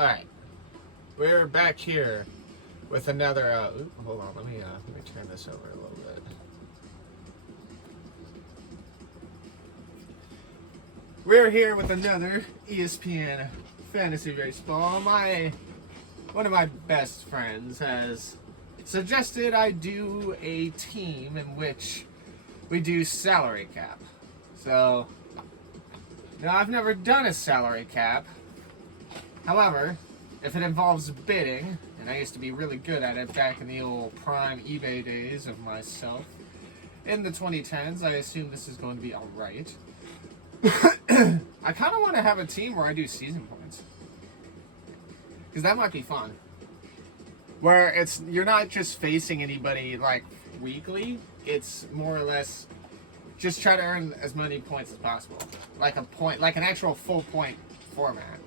Alright, we're back here with another, hold on, let me turn this over a little bit. We're here with another ESPN Fantasy Baseball. One of my best friends has suggested I do a team in which we do salary cap. So, now I've never done a salary cap. However, if it involves bidding, and I used to be really good at it back in the old prime eBay days of myself, in the 2010s, I assume this is going to be alright. I kind of want to have a team where I do season points. Because that might be fun. Where you're not just facing anybody like weekly, it's more or less just try to earn as many points as possible. Like an actual full point format.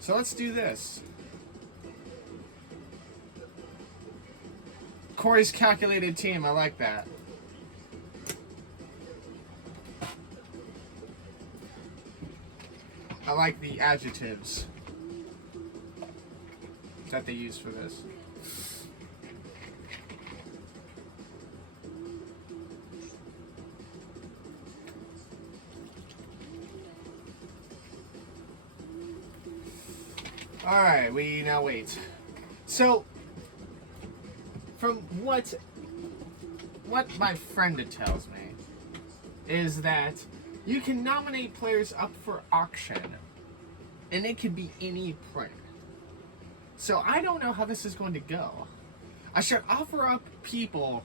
So let's do this. Corey's calculated team, I like that. I like the adjectives that they use for this. Alright, we now wait. So, from what my friend tells me, is that you can nominate players up for auction, and it could be any player. So I don't know how this is going to go. I should offer up people.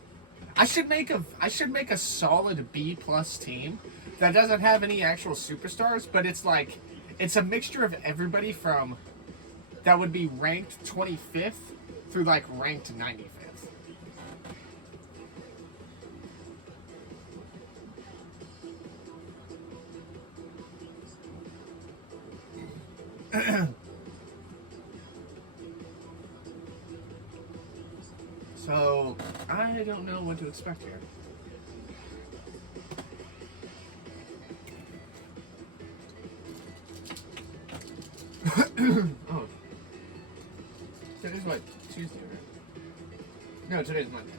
I should make a solid B+ team that doesn't have any actual superstars, but it's a mixture of everybody from that would be ranked 25th through like ranked 95th. So, I don't know what to expect here. Oh. Today's what? Tuesday, right? No, today's Monday.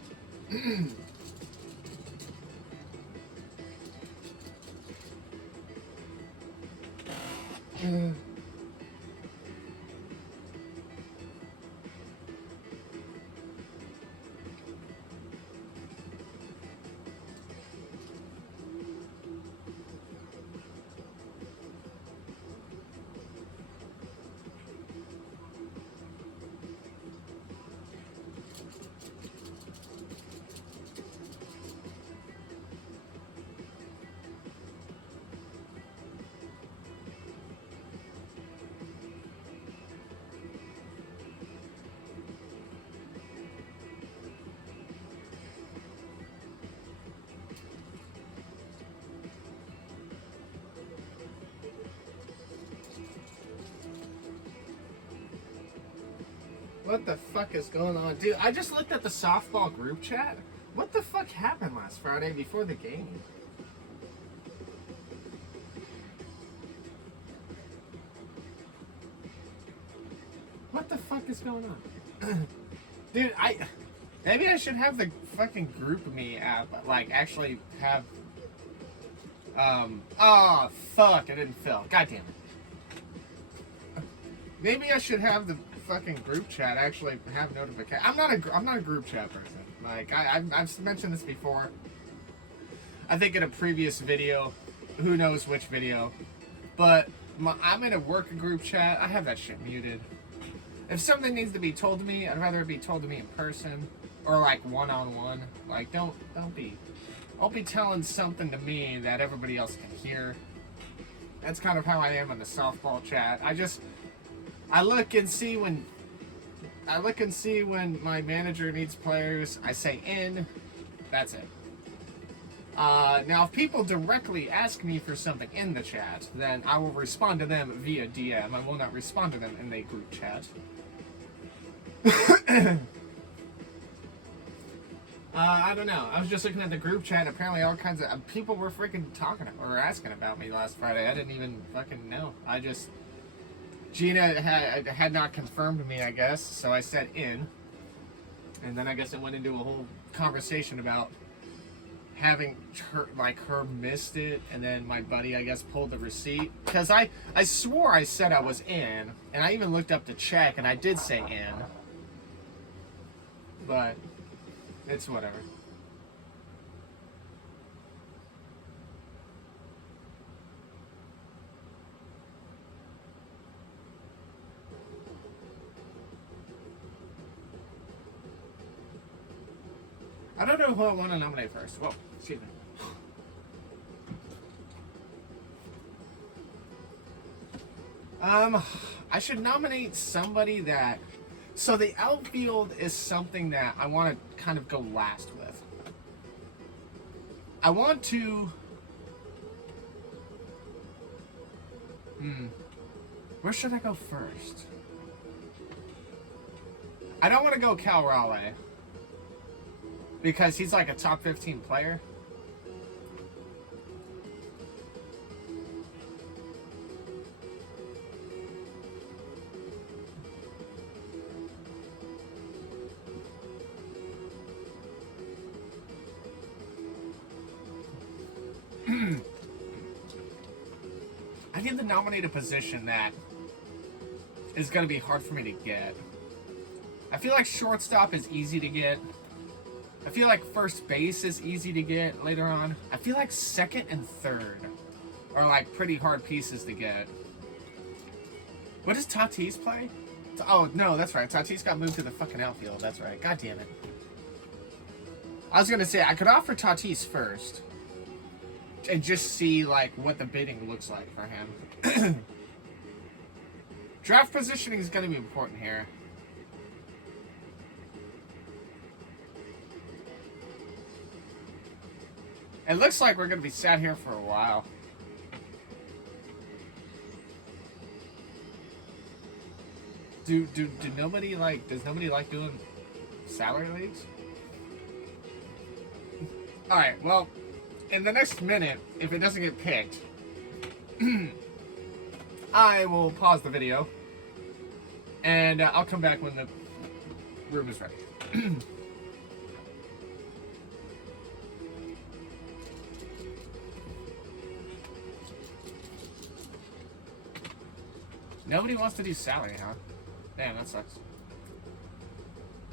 What the fuck is going on? Dude, I just looked at the softball group chat. What the fuck happened last Friday before the game? What the fuck is going on? Dude, maybe I should have the fucking GroupMe app, like, actually have... Oh, fuck, I didn't fill. God damn it. Maybe I should have the fucking group chat actually have notification. I'm not a group chat person. Like I've mentioned this before. I think in a previous video, who knows which video, but I'm in a work group chat. I have that shit muted. If something needs to be told to me, I'd rather it be told to me in person or like one-on-one. Like don't be telling something to me that everybody else can hear. That's kind of how I am in the softball chat. I look and see when my manager needs players. I say in. That's it. Now, if people directly ask me for something in the chat, then I will respond to them via DM. I will not respond to them in the group chat. I don't know. I was just looking at the group chat. Apparently, all kinds of people were freaking talking or asking about me last Friday. I didn't even fucking know. Gina had not confirmed me, I guess, so I said in. And then I guess it went into a whole conversation about having her missed it, and then my buddy, I guess, pulled the receipt. Because I swore I said I was in, and I even looked up to check, and I did say in. But it's whatever. I don't know who I want to nominate first. Whoa, excuse me. I should nominate somebody that... So the outfield is something that I want to kind of go last with. I want to... Where should I go first? I don't want to go Cal Raleigh, because he's like a top 15 player. I need to nominate a position that is going to be hard for me to get. I feel like shortstop is easy to get. I feel like first base is easy to get later on. I feel like second and third are like pretty hard pieces to get. What does Tatis play? Oh, no, that's right. Tatis got moved to the fucking outfield. That's right. God damn it. I was going to say, I could offer Tatis first and just see like what the bidding looks like for him. Draft positioning is going to be important here. It looks like we're going to be sat here for a while. Does nobody like doing salary leagues? Alright, well, in the next minute, if it doesn't get picked, I will pause the video, and I'll come back when the room is ready. Nobody wants to do salary, huh? Damn, that sucks.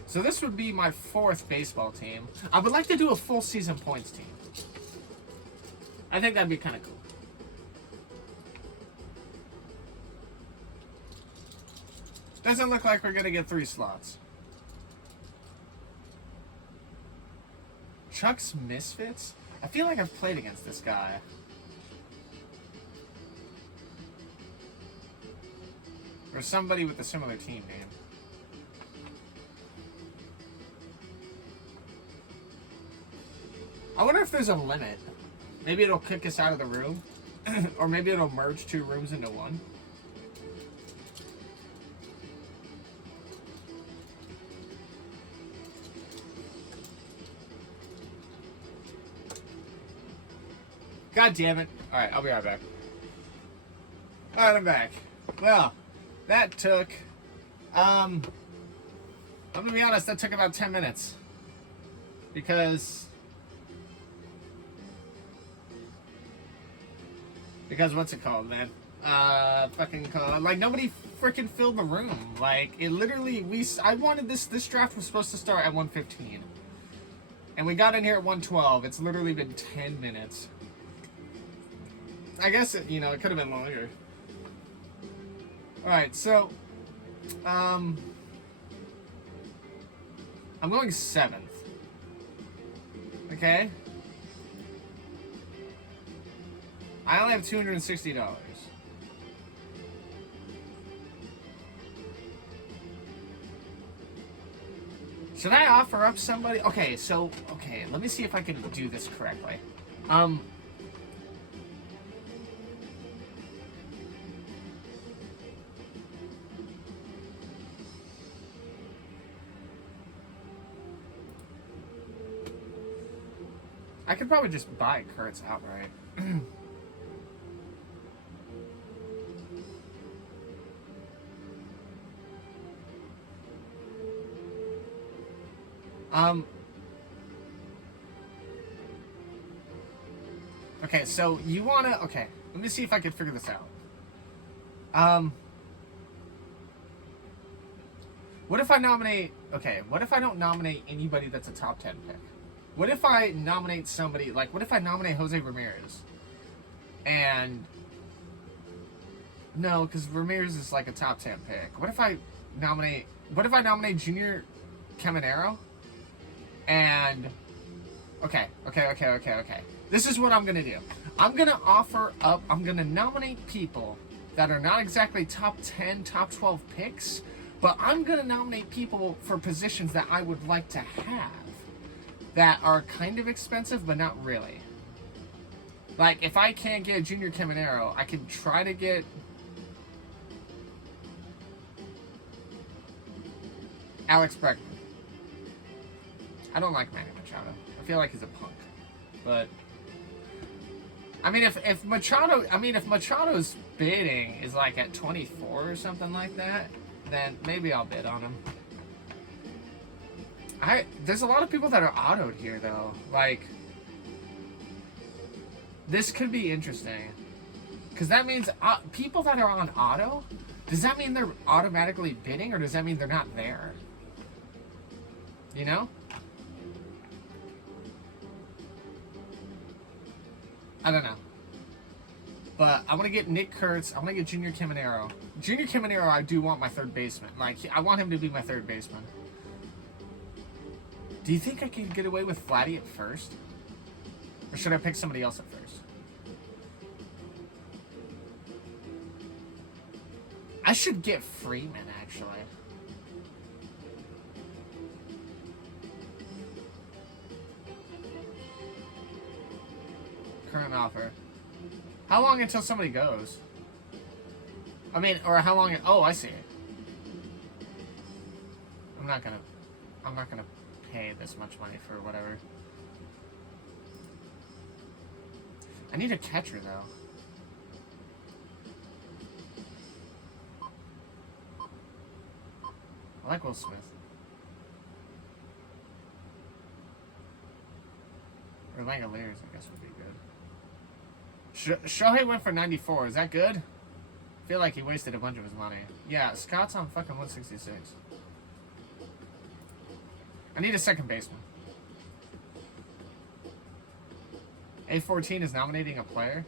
So this would be my fourth baseball team. I would like to do a full season points team. I think that'd be kind of cool. Doesn't look like we're going to get 3 slots. Chuck's Misfits? I feel like I've played against this guy. Or somebody with a similar team name. I wonder if there's a limit. Maybe it'll kick us out of the room. Or maybe it'll merge 2 rooms into one. God damn it. Alright, I'll be right back. Alright, I'm back. Well, that took, I'm gonna be honest, that took about 10 minutes. Because what's it called, man? Like, nobody freaking filled the room. Like, it literally, I wanted this draft was supposed to start at 1:15. And we got in here at 1:12. It's literally been 10 minutes. I guess, it could have been longer. Alright, so, I'm going 7th. Okay? I only have $260. Should I offer up somebody? Okay, let me see if I can do this correctly. I could probably just buy Kurtz outright. Um. Okay, so you wanna... Okay, let me see if I can figure this out. What if I nominate... Okay, what if I don't nominate anybody that's a top 10 pick? What if I nominate somebody... Like, what if I nominate Jose Ramirez? And... No, because Ramirez is like a top 10 pick. What if I nominate... What if I nominate Junior Caminero? And... Okay. This is what I'm going to do. I'm going to offer up... I'm going to nominate people that are not exactly top 10, top 12 picks, but I'm going to nominate people for positions that I would like to have that are kind of expensive, but not really. Like, if I can't get Junior Caminero, I can try to get... Alex Bregman. I don't like Manny Machado. I feel like he's a punk. But... I mean, if Machado... I mean, if Machado's bidding is like at 24 or something like that, then maybe I'll bid on him. There's a lot of people that are autoed here, though. Like, this could be interesting. Because that means people that are on auto, does that mean they're automatically bidding, or does that mean they're not there? You know? I don't know. But I want to get Nick Kurtz. I want to get Junior Caminero. Junior Caminero, I do want my third baseman. Like, I want him to be my third baseman. Do you think I can get away with Vladdy at first? Or should I pick somebody else at first? I should get Freeman, actually. Current offer. How long until somebody goes? I mean, or how long... Oh, I see. I'm not gonna pay this much money for whatever. I need a catcher, though. I like Will Smith. Or Langoliers, I guess, would be good. Shohei went for 94. Is that good? I feel like he wasted a bunch of his money. Yeah, Scott's on fucking 166. I need a second baseman. A14 is nominating a player.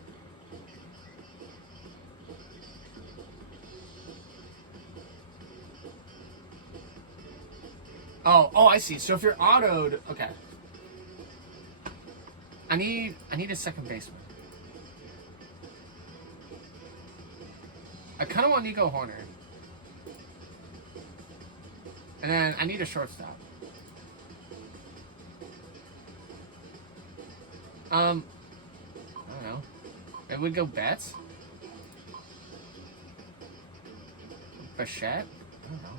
Oh, I see. So if you're autoed, okay. I need a second baseman. I kind of want Nico Horner. And then I need a shortstop. I don't know. It would go Betts? Bichette? I don't know.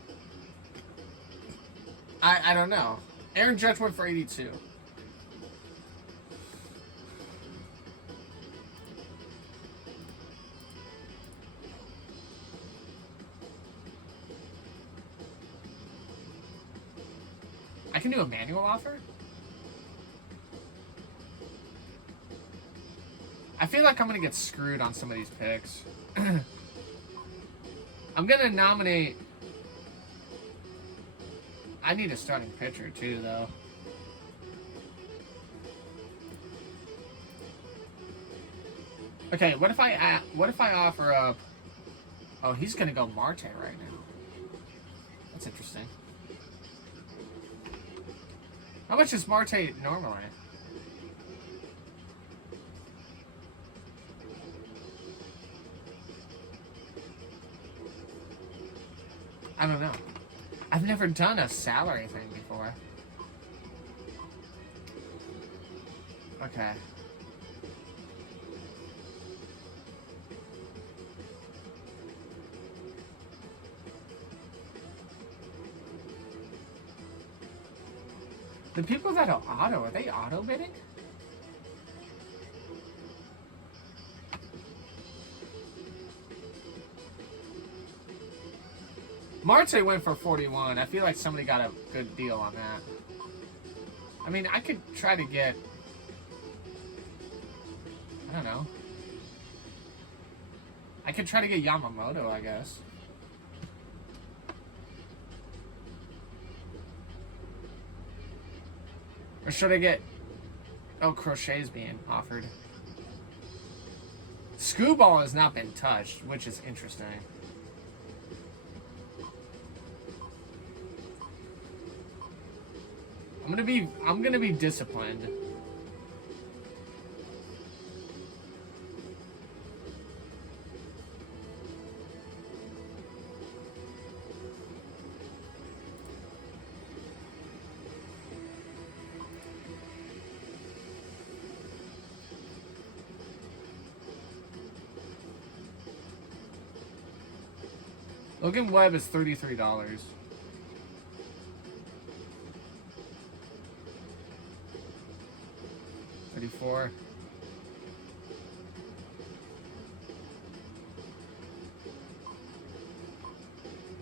I don't know. Aaron Judge went for 82. I can do a manual offer? I feel like I'm going to get screwed on some of these picks. I'm going to nominate... I need a starting pitcher, too, though. Okay, what if I offer up... Oh, he's going to go Marte right now. That's interesting. How much is Marte normally? I don't know. I've never done a salary thing before. Okay. The people that are auto, are they auto bidding? Marte went for 41. I feel like somebody got a good deal on that. I mean, I could try to get... I don't know. I could try to get Yamamoto, I guess. Or should I get... Oh, Crochet's being offered. Screwball has not been touched, which is interesting. I'm gonna be disciplined. Logan Webb is $33. $34.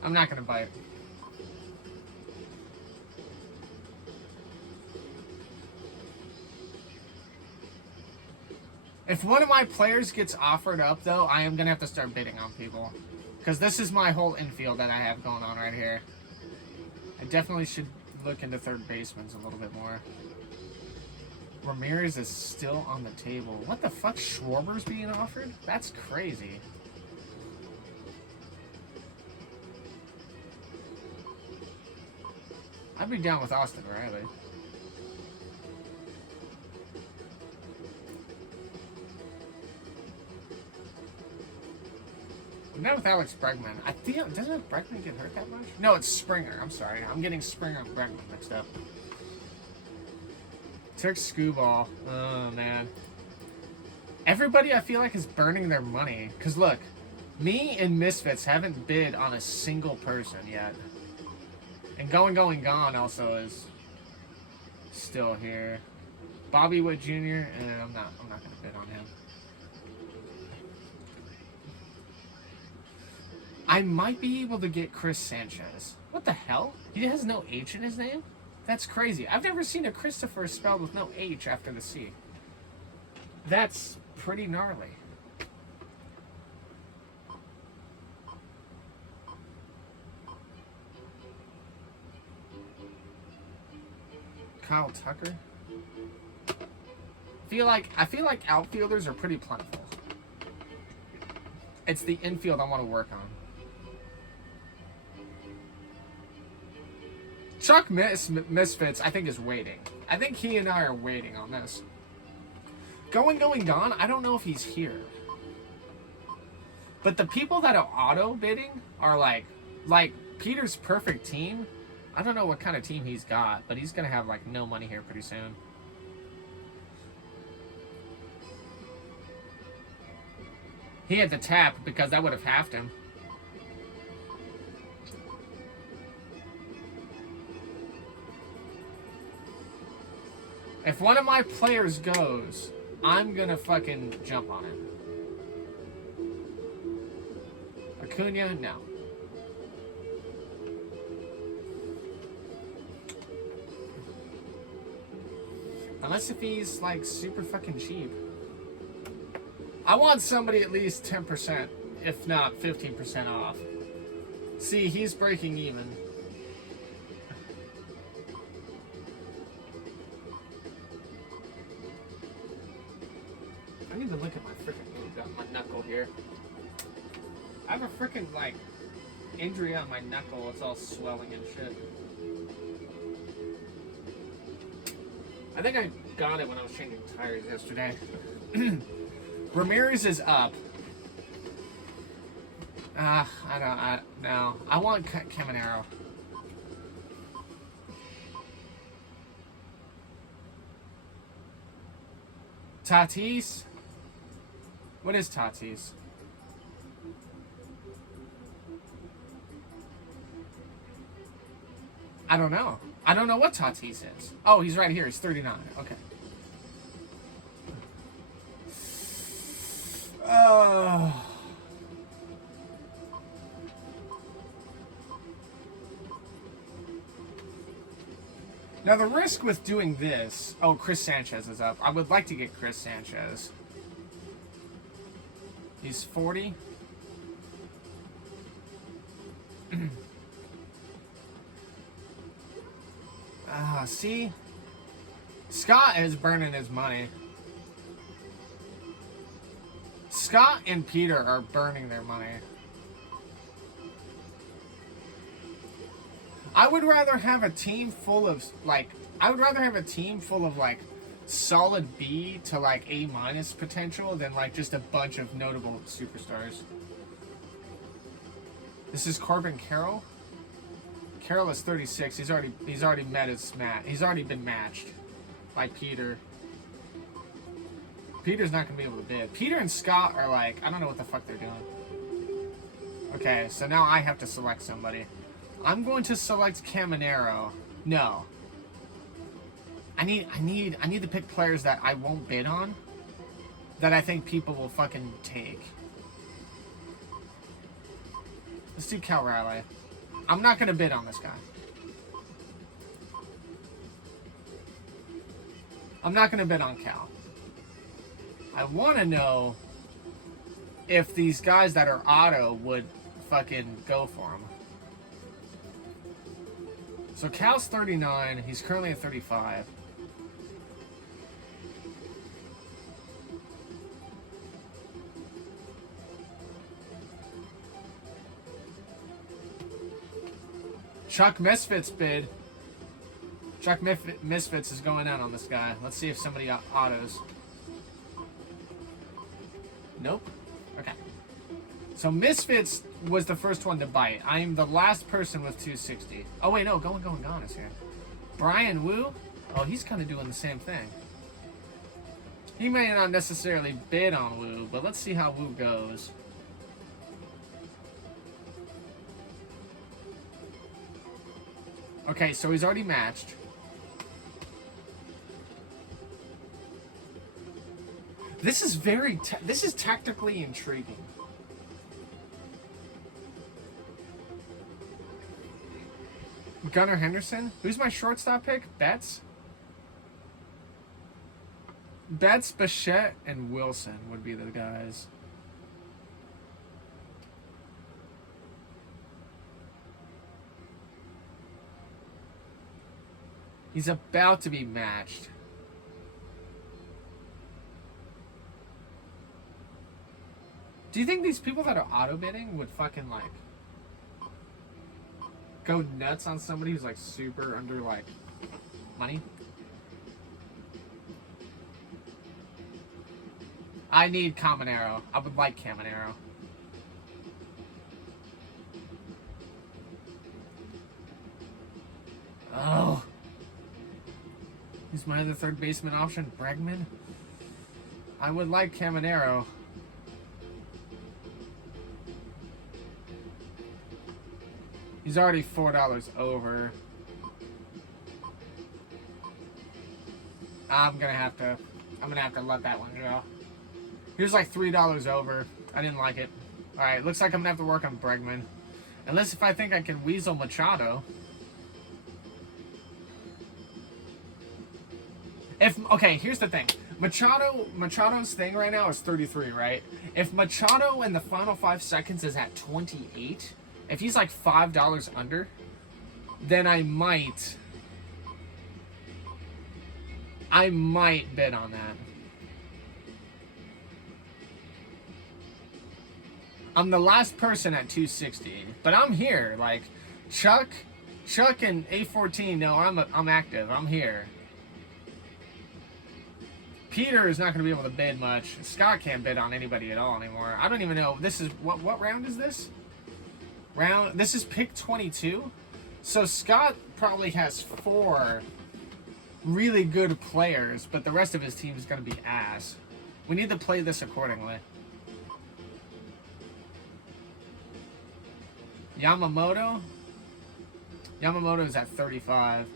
I'm not gonna buy it. If one of my players gets offered up, though, I am gonna have to start bidding on people. Because this is my whole infield that I have going on right here. I definitely should look into third basemen a little bit more. Ramirez is still on the table. What the fuck? Schwarber's being offered? That's crazy. I'd be down with Austin Riley. I'm not with Alex Bregman. I think, doesn't Bregman get hurt that much? No, it's Springer. I'm sorry. I'm getting Springer and Bregman mixed up. Took Screwball. Oh, man. Everybody, I feel like, is burning their money. Because, look, me and Misfits haven't bid on a single person yet. And Going Gone also is still here. Bobby Witt Jr., I'm not going to bid on him. I might be able to get Chris Sanchez. What the hell? He has no H in his name? That's crazy. I've never seen a Christopher spelled with no H after the C. That's pretty gnarly. Kyle Tucker. I feel like outfielders are pretty plentiful. It's the infield I want to work on. Chuck Misfits, I think, is waiting. I think he and I are waiting on this. Going Gone, I don't know if he's here. But the people that are auto bidding are like Peter's perfect team. I don't know what kind of team he's got, but he's going to have like no money here pretty soon. He had to tap because that would have halved him. If one of my players goes, I'm gonna fucking jump on him. Acuna, no. Unless if he's like super fucking cheap. I want somebody at least 10%, if not 15% off. See, he's breaking even. I need to look at my freaking knuckle here. I have a freaking like injury on my knuckle. It's all swelling and shit. I think I got it when I was changing tires yesterday. Ramirez is up. No. I want Caminero. Tatis? What is Tatis? I don't know. I don't know what Tatis is. Oh, he's right here. He's 39. Okay. Now the risk with doing this... Oh, Chris Sanchez is up. I would like to get Chris Sanchez. He's 40. See? Scott is burning his money. Scott and Peter are burning their money. I would rather have a team full of, like, solid B to, like, A- potential than, like, just a bunch of notable superstars. This is Corbin Carroll. Carroll is 36. He's already met his match. He's already been matched by Peter. Peter's not gonna be able to bid. Peter and Scott are like, I don't know what the fuck they're doing. Okay, so now I have to select somebody. I'm going to select Caminero. No. I need to pick players that I won't bid on, that I think people will fucking take. Let's do Cal Raleigh. I'm not gonna bid on this guy. I'm not gonna bid on Cal. I want to know if these guys that are auto would fucking go for him. So Cal's 39. He's currently at 35. Chuck Misfits bid. Chuck Misfits is going out on this guy. Let's see if somebody autos. Nope. Okay. So Misfits was the first one to bite. I am the last person with 260. Oh wait, no, Going Gone is here. Brian Wu. Oh, he's kind of doing the same thing. He may not necessarily bid on Wu, but let's see how Wu goes. Okay, so he's already matched. This is this is tactically intriguing. Gunnar Henderson? Who's my shortstop pick? Betts? Betts, Bichette, and Wilson would be the guys. He's about to be matched. Do you think these people that are auto bidding would fucking like go nuts on somebody who's like super under like money? I need Caminero. I would like Caminero. Oh. Who's my other third baseman option? Bregman? I would like Caminero. He's already $4 over. I'm gonna have to let that one go. He was like $3 over. I didn't like it. Alright, looks like I'm gonna have to work on Bregman. Unless if I think I can weasel Machado. Okay, here's the thing. Machado's thing right now is 33, right? If Machado in the final 5 seconds is at 28, if he's like $5 under, then I might bid on that. I'm the last person at 260, but I'm here. Like Chuck and A14 know I'm active. I'm here. Peter is not going to be able to bid much. Scott can't bid on anybody at all anymore. I don't even know. This is what round is this? This is pick 22. So Scott probably has 4 really good players, but the rest of his team is going to be ass. We need to play this accordingly. Yamamoto is at 35.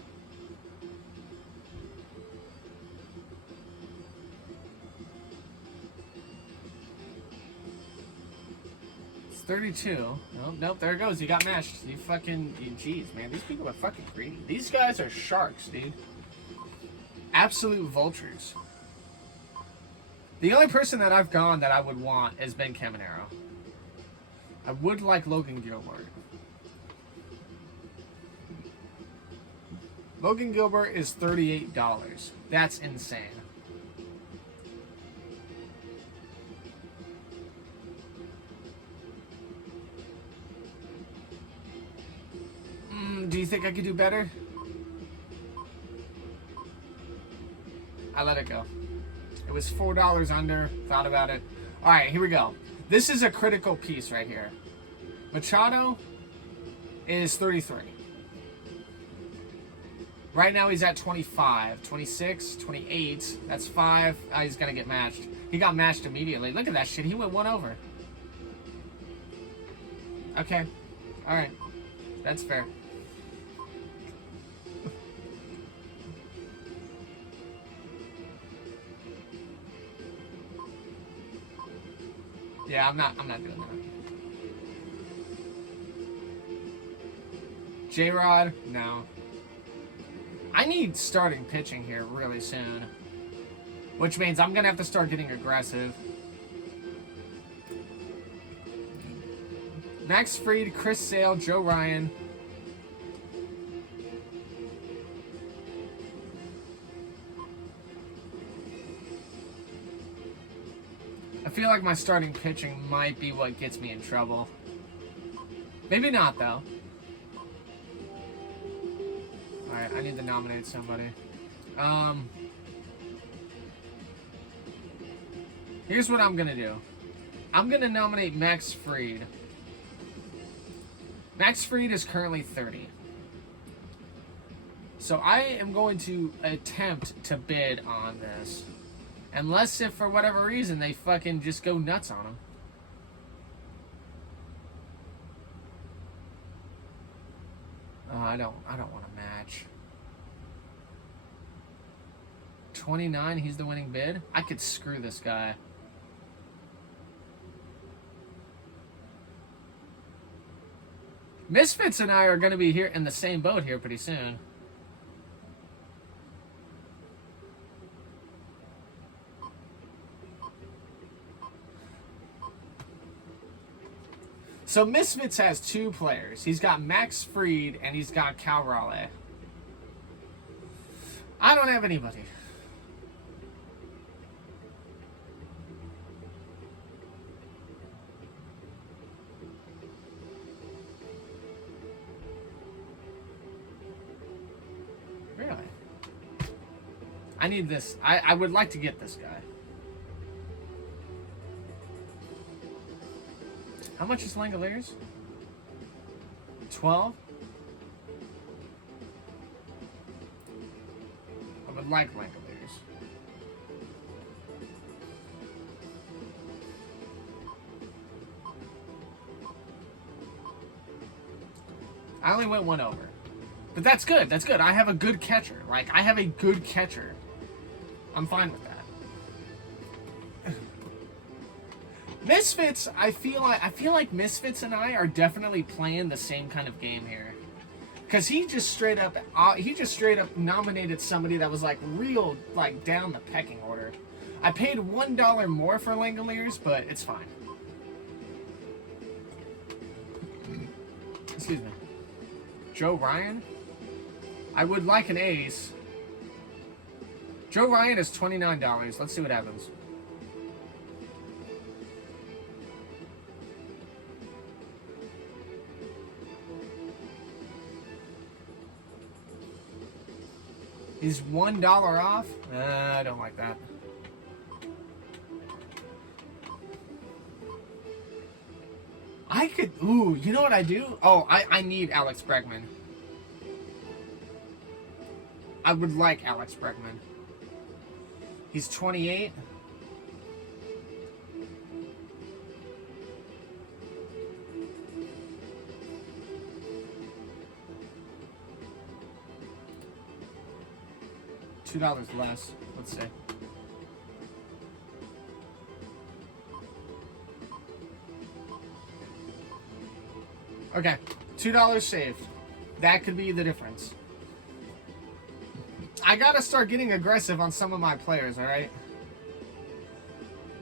32. Nope, nope, there it goes. You got mashed. You fucking... Jeez, man. These people are fucking greedy. These guys are sharks, dude. Absolute vultures. The only person that I've gone that I would want is Ben Caminero. I would like Logan Gilbert. Logan Gilbert is $38. That's insane. Do you think I could do better? I let it go. It was $4 under. Thought about it. All right, here we go. This is a critical piece right here. Machado is 33. Right now he's at 25, 26, 28. That's 5. He's going to get matched. He got matched immediately. Look at that shit. He went 1 over. Okay. All right. That's fair. Yeah, I'm not doing that. J-Rod, no. I need starting pitching here really soon. Which means I'm going to have to start getting aggressive. Max Fried, Chris Sale, Joe Ryan. I feel like my starting pitching might be what gets me in trouble. Maybe not, though. Alright, I need to nominate somebody. Here's what I'm gonna do. I'm gonna nominate Max Fried. Max Fried is currently 30. So I am going to attempt to bid on this. Unless if for whatever reason they fucking just go nuts on him. I don't want to match. 29, he's the winning bid. I could screw this guy. Misfits and I are going to be here in the same boat here pretty soon. So Misfits has 2 players. He's got Max Fried and he's got Cal Raleigh. I don't have anybody. Really? I need this. I would like to get this guy. How much is Langoliers? 12? I would like Langoliers. I only went 1 over. But that's good. That's good. I have a good catcher. Like, I have a good catcher. I'm fine with that. Misfits, I feel like Misfits and I are definitely playing the same kind of game here, because he just straight up nominated somebody that was like real like down the pecking order. I paid $1 more for Langoliers, but it's fine. Excuse me. Joe Ryan. I would like an ace. Joe Ryan is $29. Let's see what happens. Is $1 off? I don't like that. I could... Ooh, you know what I do? Oh, I need Alex Bregman. I would like Alex Bregman. He's 28. $2 less. Let's see. Okay, $2 saved. That could be the difference. I gotta start getting aggressive on some of my players, alright?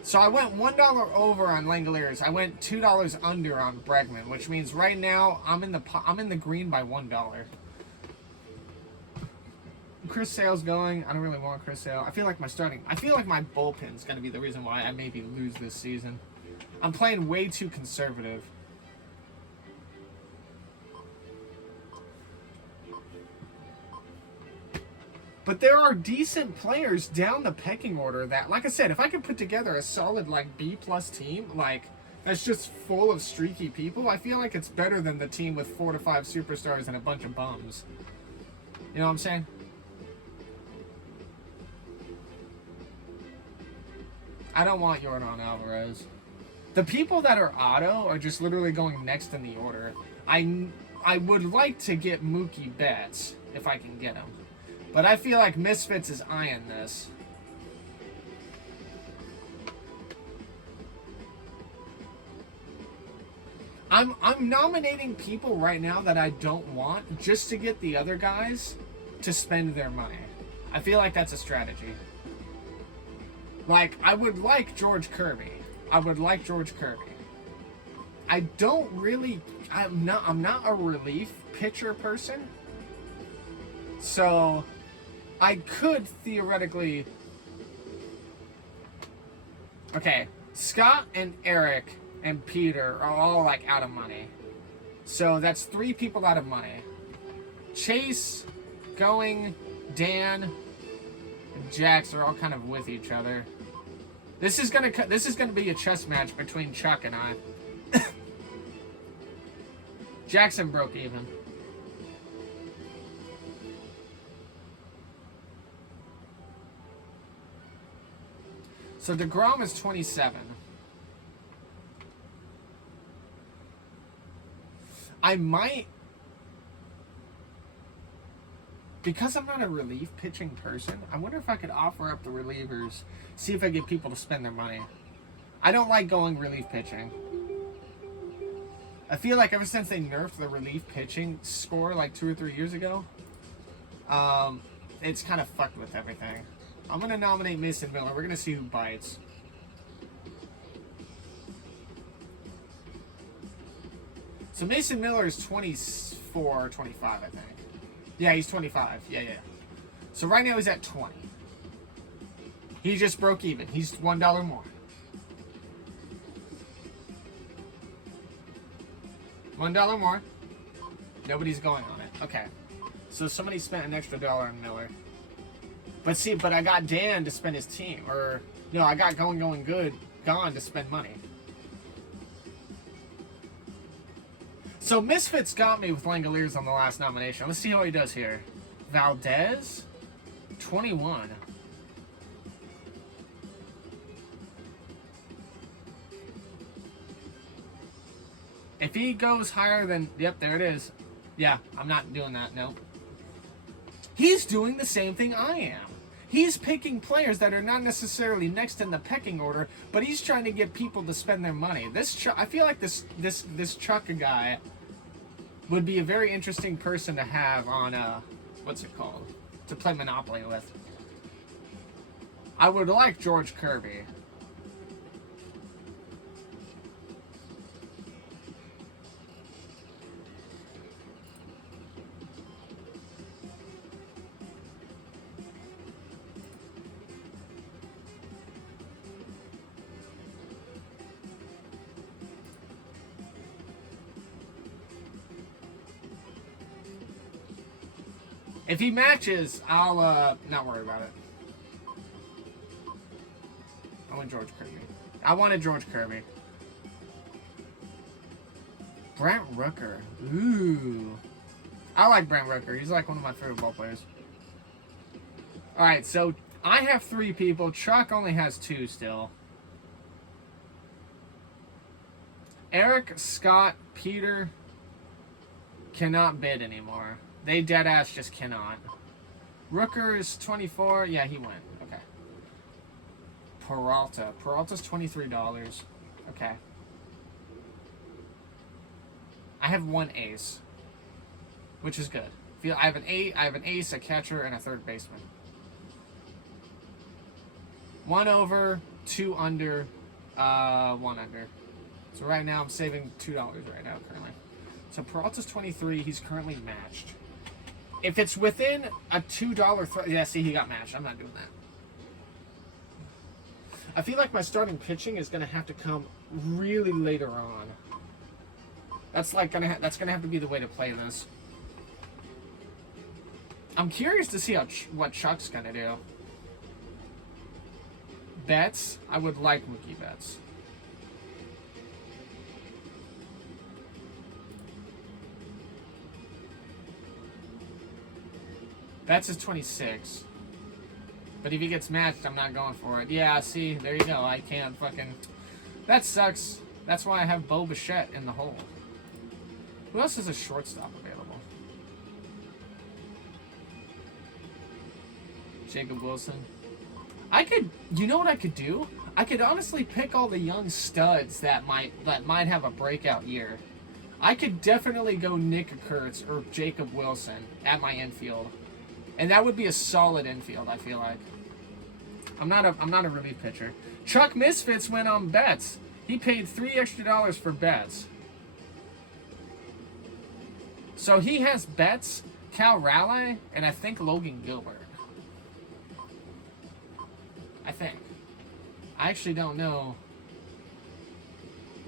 So I went $1 over on Langoliers. I went $2 under on Bregman, which means right now I'm in the green by $1. Chris Sale's going. I don't really want Chris Sale. I feel like my bullpen's gonna be the reason why I maybe lose this season. I'm playing way too conservative. But there are decent players down the pecking order that, like I said, if I could put together a solid, like, B-plus team, like, that's just full of streaky people, I feel like it's better than the team with 4 to 5 superstars and a bunch of bums. You know what I'm saying? I don't want Yordan Alvarez. The people that are auto are just literally going next in the order. I would like to get Mookie Betts, if I can get him. But I feel like Misfits is eyeing this. I'm nominating people right now that I don't want just to get the other guys to spend their money. I feel like that's a strategy. Like, I would like George Kirby. I don't really... I'm not a relief pitcher person. So... I could theoretically... Okay, Scott and Eric and Peter are all, like, out of money. So that's 3 people out of money. Chase, Going, Dan, and Jax are all kind of with each other. This is gonna be a chess match between Chuck and I. Jackson broke even. So DeGrom is 27. I might... Because I'm not a relief pitching person, I wonder if I could offer up the relievers, see if I get people to spend their money. I don't like going relief pitching. I feel like ever since they nerfed the relief pitching score like 2 or 3 years ago, it's kind of fucked with everything. I'm going to nominate Mason Miller. We're going to see who bites. So Mason Miller is 24 or 25, I think. Yeah, he's 25. Yeah. So right now he's at 20. He just broke even. He's $1 more. $1 more. Nobody's going on it. Okay. So somebody spent an extra $1 on Miller. But see, I got Dan to spend his team. Or, no, I got Going Good gone to spend money. So Misfits got me with Langoliers on the last nomination. Let's see how he does here. Valdez, 21. If he goes higher than... Yep, there it is. Yeah, I'm not doing that, no. He's doing the same thing I am. He's picking players that are not necessarily next in the pecking order, but he's trying to get people to spend their money. I feel like this Chuck guy would be a very interesting person to have on, what's it called? To play Monopoly with. I would like George Kirby. If he matches, I'll not worry about it. I want George Kirby. I wanted George Kirby. Brent Rooker. Ooh. I like Brent Rooker. He's like one of my favorite ball players. Alright, so I have 3 people. Chuck only has 2 still. Eric, Scott, Peter cannot bid anymore. They deadass just cannot. Rooker is 24. Yeah, he went. Okay. Peralta. Peralta's $23. Okay. I have one ace, which is good. I have an ace, a catcher, and a third baseman. 1 over, 2 under, 1 under. So right now I'm saving $2 right now currently. So Peralta's 23. He's currently matched. If it's within a $2 yeah, see, he got matched. I'm not doing that. I feel like my starting pitching is gonna have to come really later on. That's like that's gonna have to be the way to play this. I'm curious to see what Chuck's gonna do. Betts, I would like Mookie Betts. Betts is 26. But if he gets matched, I'm not going for it. Yeah, see, there you go. I can't fucking... That sucks. That's why I have Bo Bichette in the hole. Who else is a shortstop available? Jacob Wilson. I could... You know what I could do? I could honestly pick all the young studs that might have a breakout year. I could definitely go Nick Kurtz or Jacob Wilson at my infield. And that would be a solid infield, I feel like. I'm not a relief pitcher. Chuck Misfits went on Betts. He paid $3 extra for Betts. So he has Betts, Cal Raleigh, and I think Logan Gilbert. I think. I actually don't know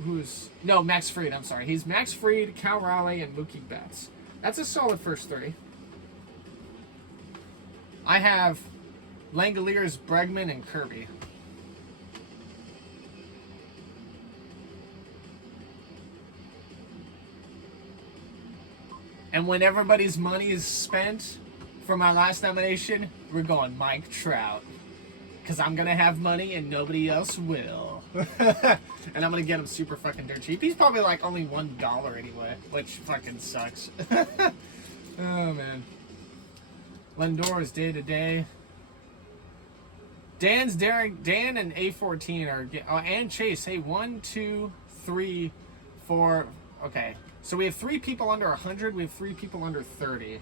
who's... No, Max Fried, I'm sorry. He's Max Fried, Cal Raleigh, and Mookie Betts. That's a solid first three. I have Langoliers, Bregman, and Kirby. And when everybody's money is spent for my last nomination, we're going Mike Trout. Because I'm going to have money and nobody else will. And I'm going to get him super fucking dirt cheap. He's probably like only $1 anyway, which fucking sucks. Oh, man. Lindor is day to day. Dan and A14 are and Chase. Hey, 1, 2, 3, 4. Okay, so we have 3 people under 100. We have 3 people under 30.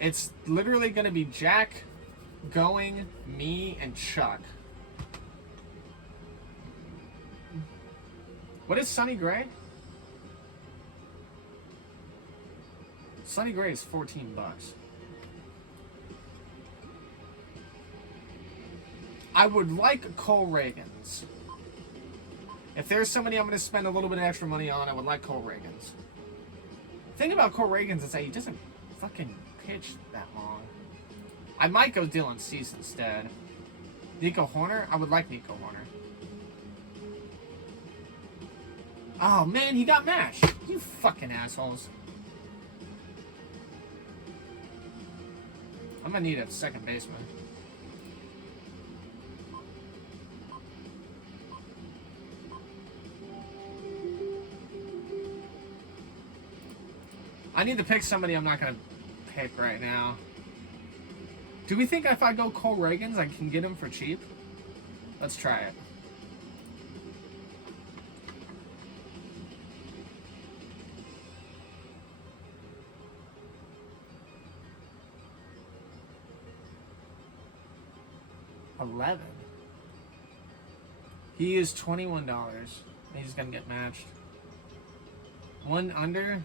It's literally going to be Jack, Going, me, and Chuck. What is Sonny Gray? Sonny Gray is $14. I would like Cole Reagans. If there's somebody I'm going to spend a little bit of extra money on, I would like Cole Reagans. The thing about Cole Reagans is that he doesn't fucking pitch that long. I might go Dylan Cease instead. Nico Horner? I would like Nico Horner. Oh man, he got mashed. You fucking assholes. I'm going to need a second baseman. I need to pick somebody I'm not going to pick right now. Do we think if I go Cole Reagans, I can get him for cheap? Let's try it. $11. He is $21. He's going to get matched. 1 under?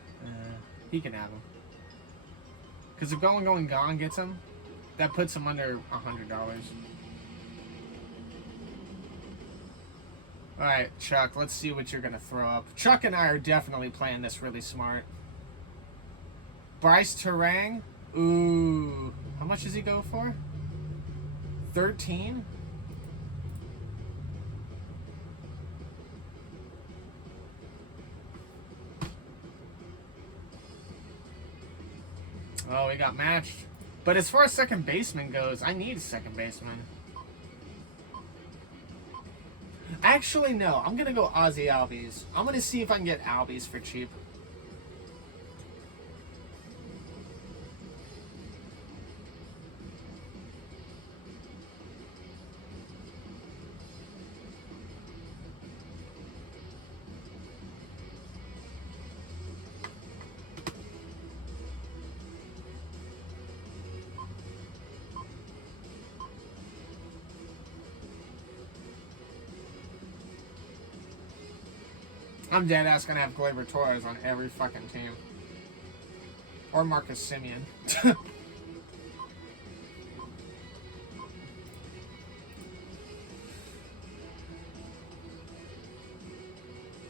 He can have him. Because if Going Gone gets him, that puts him under $100. Alright, Chuck, let's see what you're going to throw up. Chuck and I are definitely playing this really smart. Bryce Terang? Ooh. How much does he go for? 13? Oh, we got matched. But as far as second baseman goes, I need a second baseman. Actually, no. I'm going to go Ozzy Albies. I'm going to see if I can get Albies for cheap. I'm dead ass gonna have Gleyber Torres on every fucking team. Or Marcus Simeon.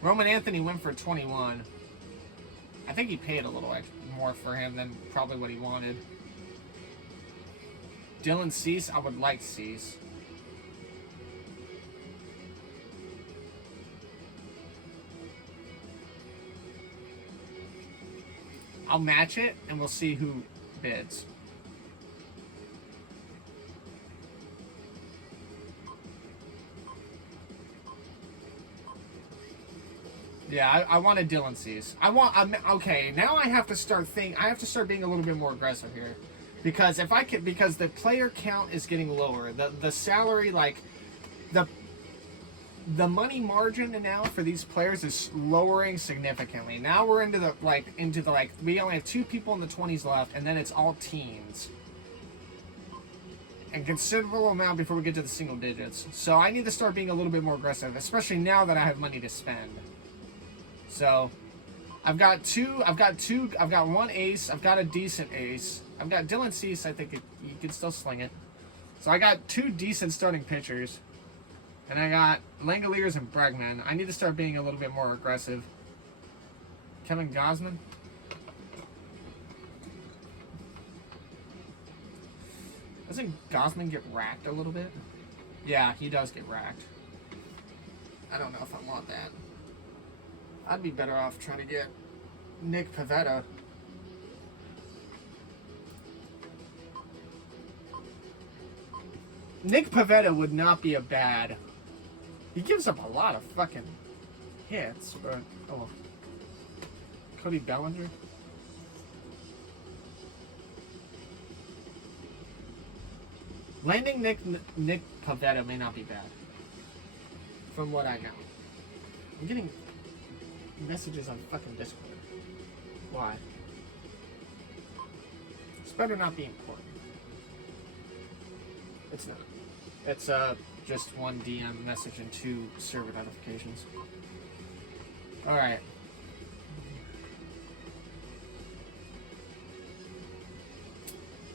Roman Anthony went for 21. I think he paid a little more for him than probably what he wanted. Dylan Cease, I would like Cease. I'll match it and we'll see who bids. Yeah, I wanted Dylan Cease. Okay, now I have to start being a little bit more aggressive here. Because because the player count is getting lower. The salary, like, the money margin now for these players is lowering significantly. Now we're into the we only have 2 people in the 20s left, and then it's all teens. And considerable amount before we get to the single digits. So I need to start being a little bit more aggressive, especially now that I have money to spend. So I've got one ace, I've got a decent ace. I've got Dylan Cease, I think you can still sling it. So I got 2 decent starting pitchers. And I got Langoliers and Bregman. I need to start being a little bit more aggressive. Kevin Gausman. Doesn't Gausman get racked a little bit? Yeah, he does get racked. I don't know if I want that. I'd be better off trying to get Nick Pivetta. Nick Pivetta would not be a bad... He gives up a lot of fucking hits, but... Oh. Cody Bellinger? Landing Nick Pivetta may not be bad. From what I know. I'm getting messages on fucking Discord. Why? This better not be important. It's not. It's just 1 DM message and 2 server notifications. Alright.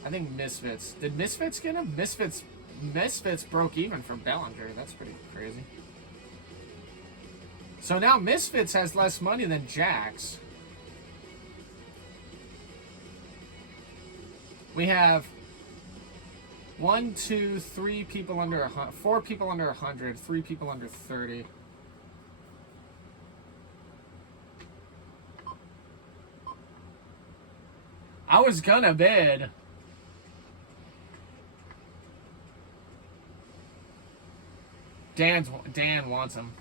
I think Misfits. Did Misfits get him? Misfits broke even for Bellinger. That's pretty crazy. So now Misfits has less money than Jax. We have 1, 2, 3 people under 100, 4 people under 100, 3 people under 30. I was gonna bid. Dan wants him.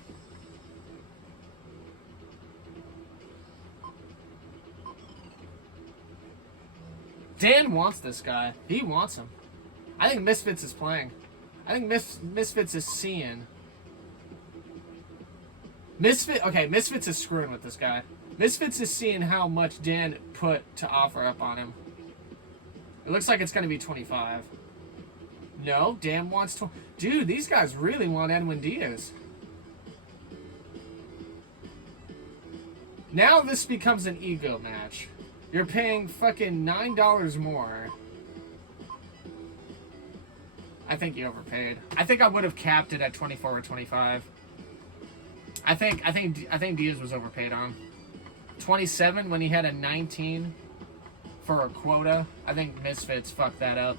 Dan wants this guy. He wants him. I think Misfits is playing. I think Misfits is seeing. Misfits is screwing with this guy. Misfits is seeing how much Dan put to offer up on him. It looks like it's going to be 25. No, Dan wants to... Dude, these guys really want Edwin Diaz. Now this becomes an ego match. You're paying fucking $9 more. I think you overpaid. I think I would have capped it at 24 or 25. I think Diaz was overpaid on 27 when he had a 19 for a quota. I think Misfits fucked that up.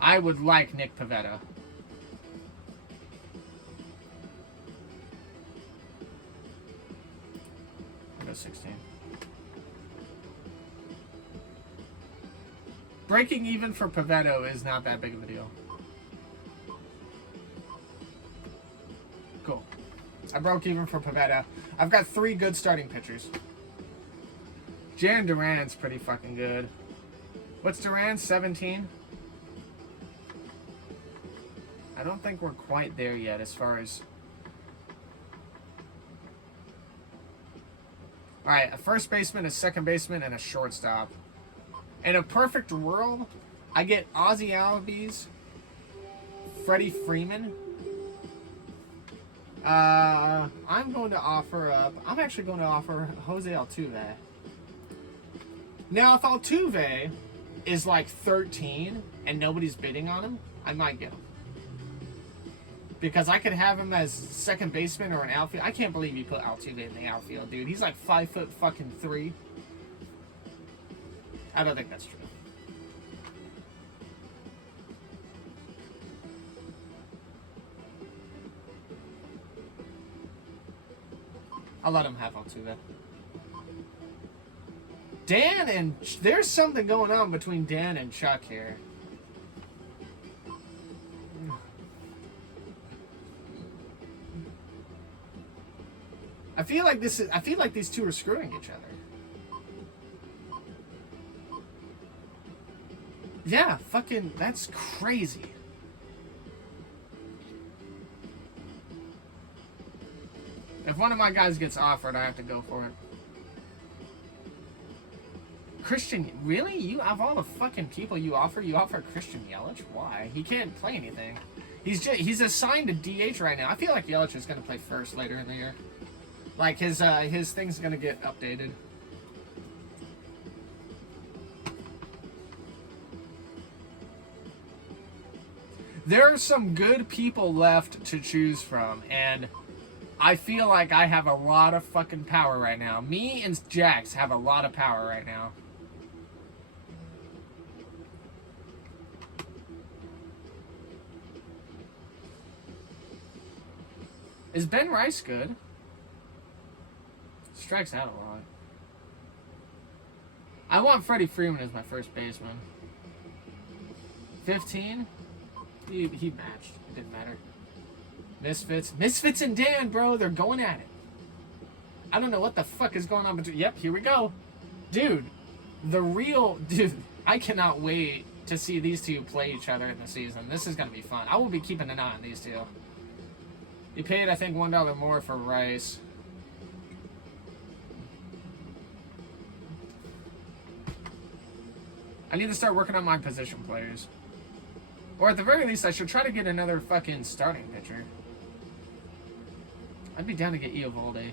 I would like Nick Pivetta. I'll go 16. Breaking even for Pivetta is not that big of a deal. Cool. I broke even for Pivetta. I've got 3 good starting pitchers. Jarren Duran's pretty fucking good. What's Duran? 17? I don't think we're quite there yet as far as... Alright, a first baseman, a second baseman, and a shortstop. In a perfect world, I get Ozzie Albies, Freddie Freeman, I'm going to offer up. I'm actually going to offer Jose Altuve. Now, if Altuve is like 13 and nobody's bidding on him, I might get him. Because I could have him as second baseman or an outfield. I can't believe you put Altuve in the outfield, dude. He's like 5'3". I don't think that's true. I'll let him have Altuve. Dan and... There's something going on between Dan and Chuck here. I feel like these two are screwing each other. Yeah, fucking... That's crazy. If one of my guys gets offered, I have to go for it. Christian, really? You, of all the fucking people you offer Christian Yelich? Why? He can't play anything. He's assigned to DH right now. I feel like Yelich is going to play first later in the year. Like his thing's going to get updated. There are some good people left to choose from, and I feel like I have a lot of fucking power right now. Me and Jax have a lot of power right now. Is Ben Rice good? Strikes out a lot. I want Freddie Freeman as my first baseman. 15? He matched. It didn't matter. Misfits and Dan, bro. They're going at it. I don't know what the fuck is going on between... Yep, here we go. Dude, I cannot wait to see these two play each other in the season. This is going to be fun. I will be keeping an eye on these two. He paid, I think, $1 more for Rice. I need to start working on my position players. Or at the very least, I should try to get another fucking starting pitcher. I'd be down to get Eovaldi.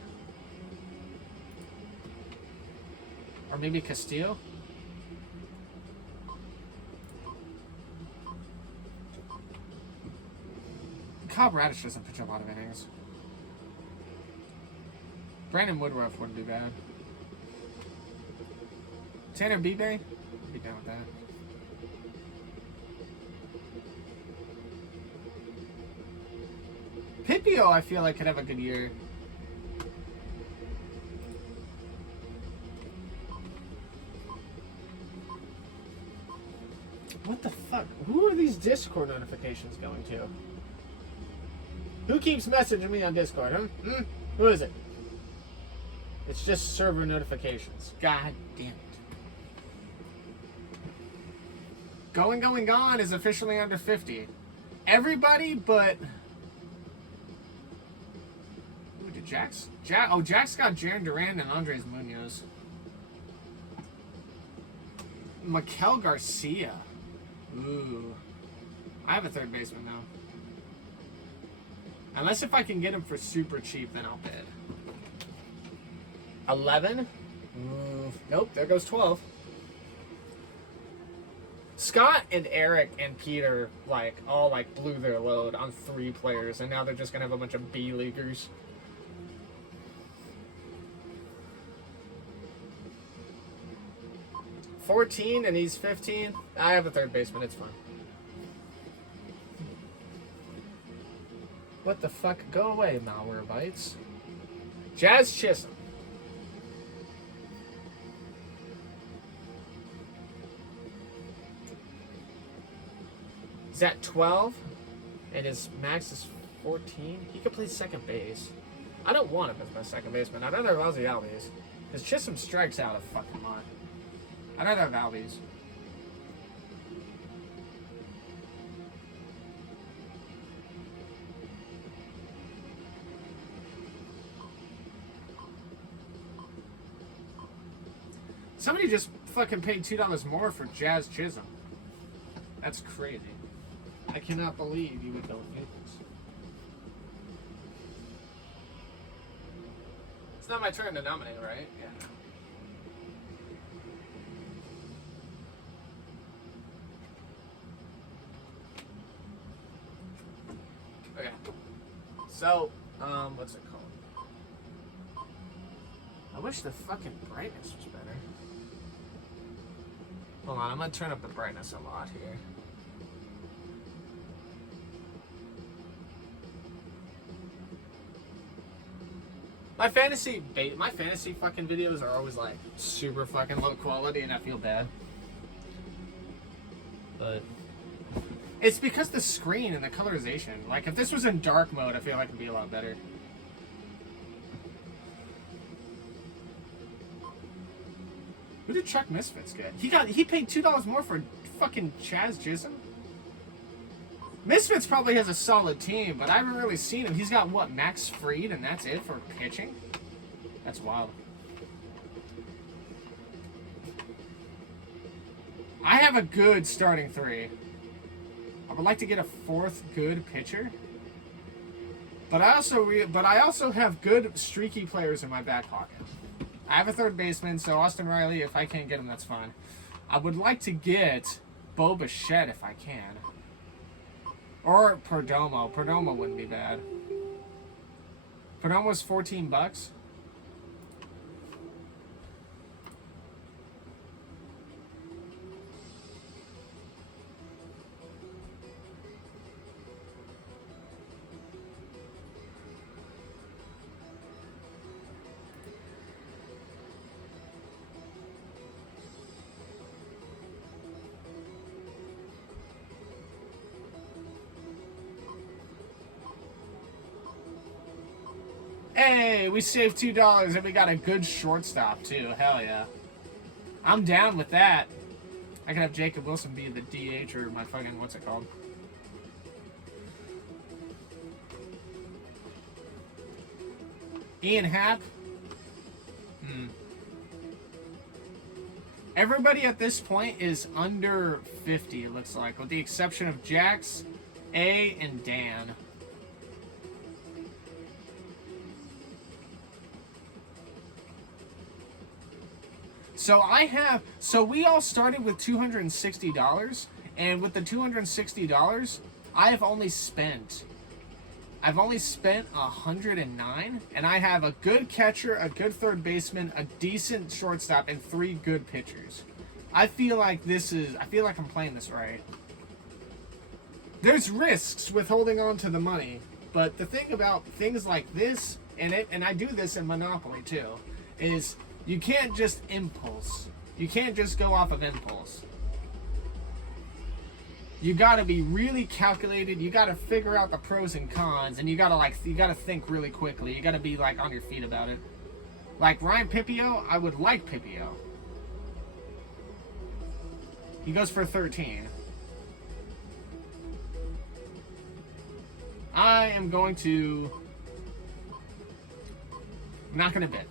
Or maybe Castillo? Cobb Radish doesn't pitch a lot of innings. Brandon Woodruff wouldn't do bad. Tanner Bibe? I'd be down with that. Pipio, I feel like, could have a good year. What the fuck? Who are these Discord notifications going to? Who keeps messaging me on Discord, huh? Who is it? It's just server notifications. God damn it. Going Gone is officially under 50. Everybody but... Who did Jax got Jarren Duran and Andres Munoz. Mikel Garcia. Ooh. I have a third baseman now. Unless if I can get him for super cheap, then I'll bid. 11? Nope, there goes 12. Scott and Eric and Peter all blew their load on 3 players, and now they're just gonna have a bunch of B-leaguers. $14 and he's 15. I have a third baseman, it's fine. What the fuck? Go away, malware bites. Jazz Chisholm. He's at 12, and his max is 14. He could play second base. I don't want him as my second baseman. I'd rather have Ozzy Albies. Because Chisholm strikes out a fucking lot. I'd rather have Albies. Somebody just fucking paid $2 more for Jazz Chisholm. That's crazy. I cannot believe you would go do this. It's not my turn to nominate, right? Yeah. Okay. So, what's it called? I wish the fucking brightness was better. Hold on, I'm gonna turn up the brightness a lot here. My fantasy fucking videos are always like super fucking low quality, and I feel bad. But it's because the screen and the colorization. Like if this was in dark mode, I feel like it'd be a lot better. Who did Chuck Misfits get? He paid $2 more for fucking Chaz Chisholm. Misfits probably has a solid team, but I haven't really seen him. He's got, what, Max Fried, and that's it for pitching? That's wild. I have a good starting three. I would like to get a fourth good pitcher. But I also have good streaky players in my back pocket. I have a third baseman, so Austin Riley, if I can't get him, that's fine. I would like to get Bo Bichette if I can. Or Perdomo. Perdomo wouldn't be bad. Perdomo was $14. Hey, we saved $2 and we got a good shortstop too. Hell yeah. I'm down with that. I could have Jacob Wilson be the DH or my fucking, what's it called? Ian Happ. Everybody at this point is under 50, it looks like, with the exception of Jax, A, and Dan. So we all started with $260, and with the $260, I've only spent $109, and I have a good catcher, a good third baseman, a decent shortstop, and 3 good pitchers. I feel like I'm playing this right. There's risks with holding on to the money, but the thing about things like this, and I do this in Monopoly too, is you can't just impulse. You can't just go off of impulse. You gotta be really calculated. You gotta figure out the pros and cons, and you gotta think really quickly. You gotta be like on your feet about it. Like Ryan Pipio, I would like Pipio. He goes for 13. I'm not gonna bid.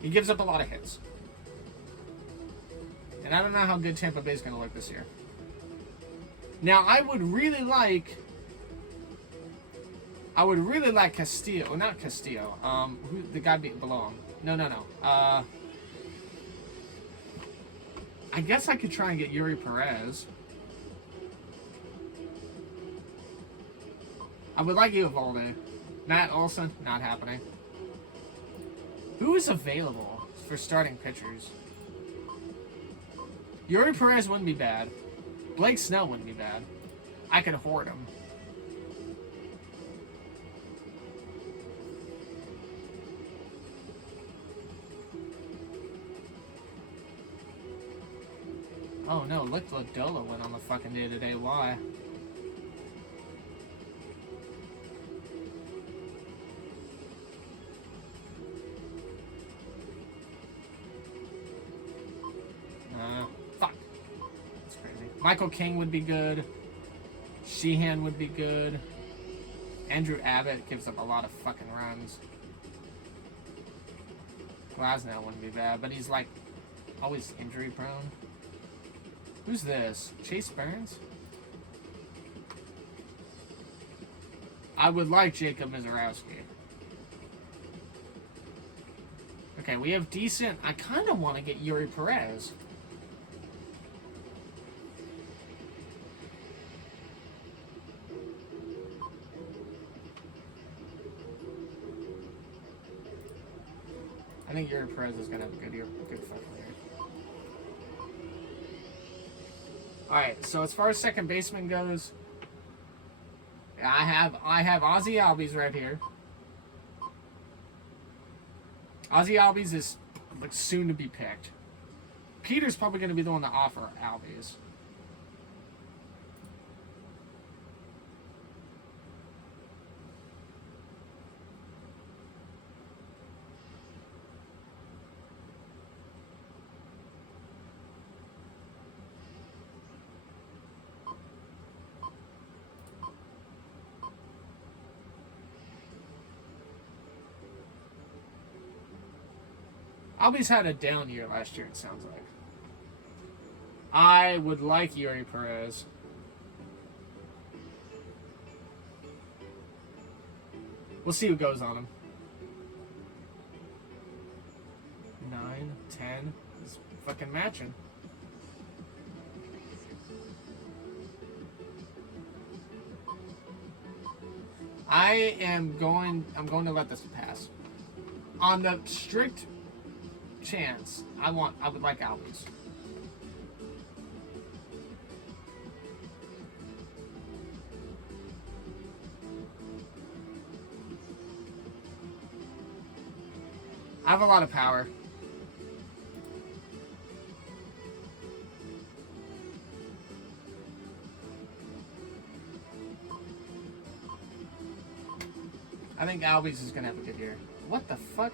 He gives up a lot of hits. And I don't know how good Tampa Bay is going to look this year. Now, I would really like Castillo. Well, not Castillo. Who the guy below him? No. I guess I could try and get Yuri Perez. I would like Eovaldi. Matt Olson, not happening. Who is available for starting pitchers? Yuri Perez wouldn't be bad. Blake Snell wouldn't be bad. I could hoard him. Oh no, look, Ladola went on the fucking day-to-day. Why? Fuck. That's crazy. Michael King would be good. Sheehan would be good. Andrew Abbott gives up a lot of fucking runs. Glasnow wouldn't be bad, but he's like always injury prone. Who's this? Chase Burns? I would like Jacob Mizorowski. Okay, we have decent. I kind of want to get Yuri Perez. I think Yuri Perez is gonna have a good fucking year. All right, so as far as second baseman goes, I have Ozzy Albies right here. Ozzy Albies is like soon to be picked. Peter's probably going to be the one to offer Albies. Albies had a down year last year, it sounds like. I would like Yuri Perez. We'll see who goes on him. 9, 10. He's fucking matching. I'm going to let this pass. On the strict chance, I would like Albies. I have a lot of power. I think Albies is gonna have a good year. What the fuck?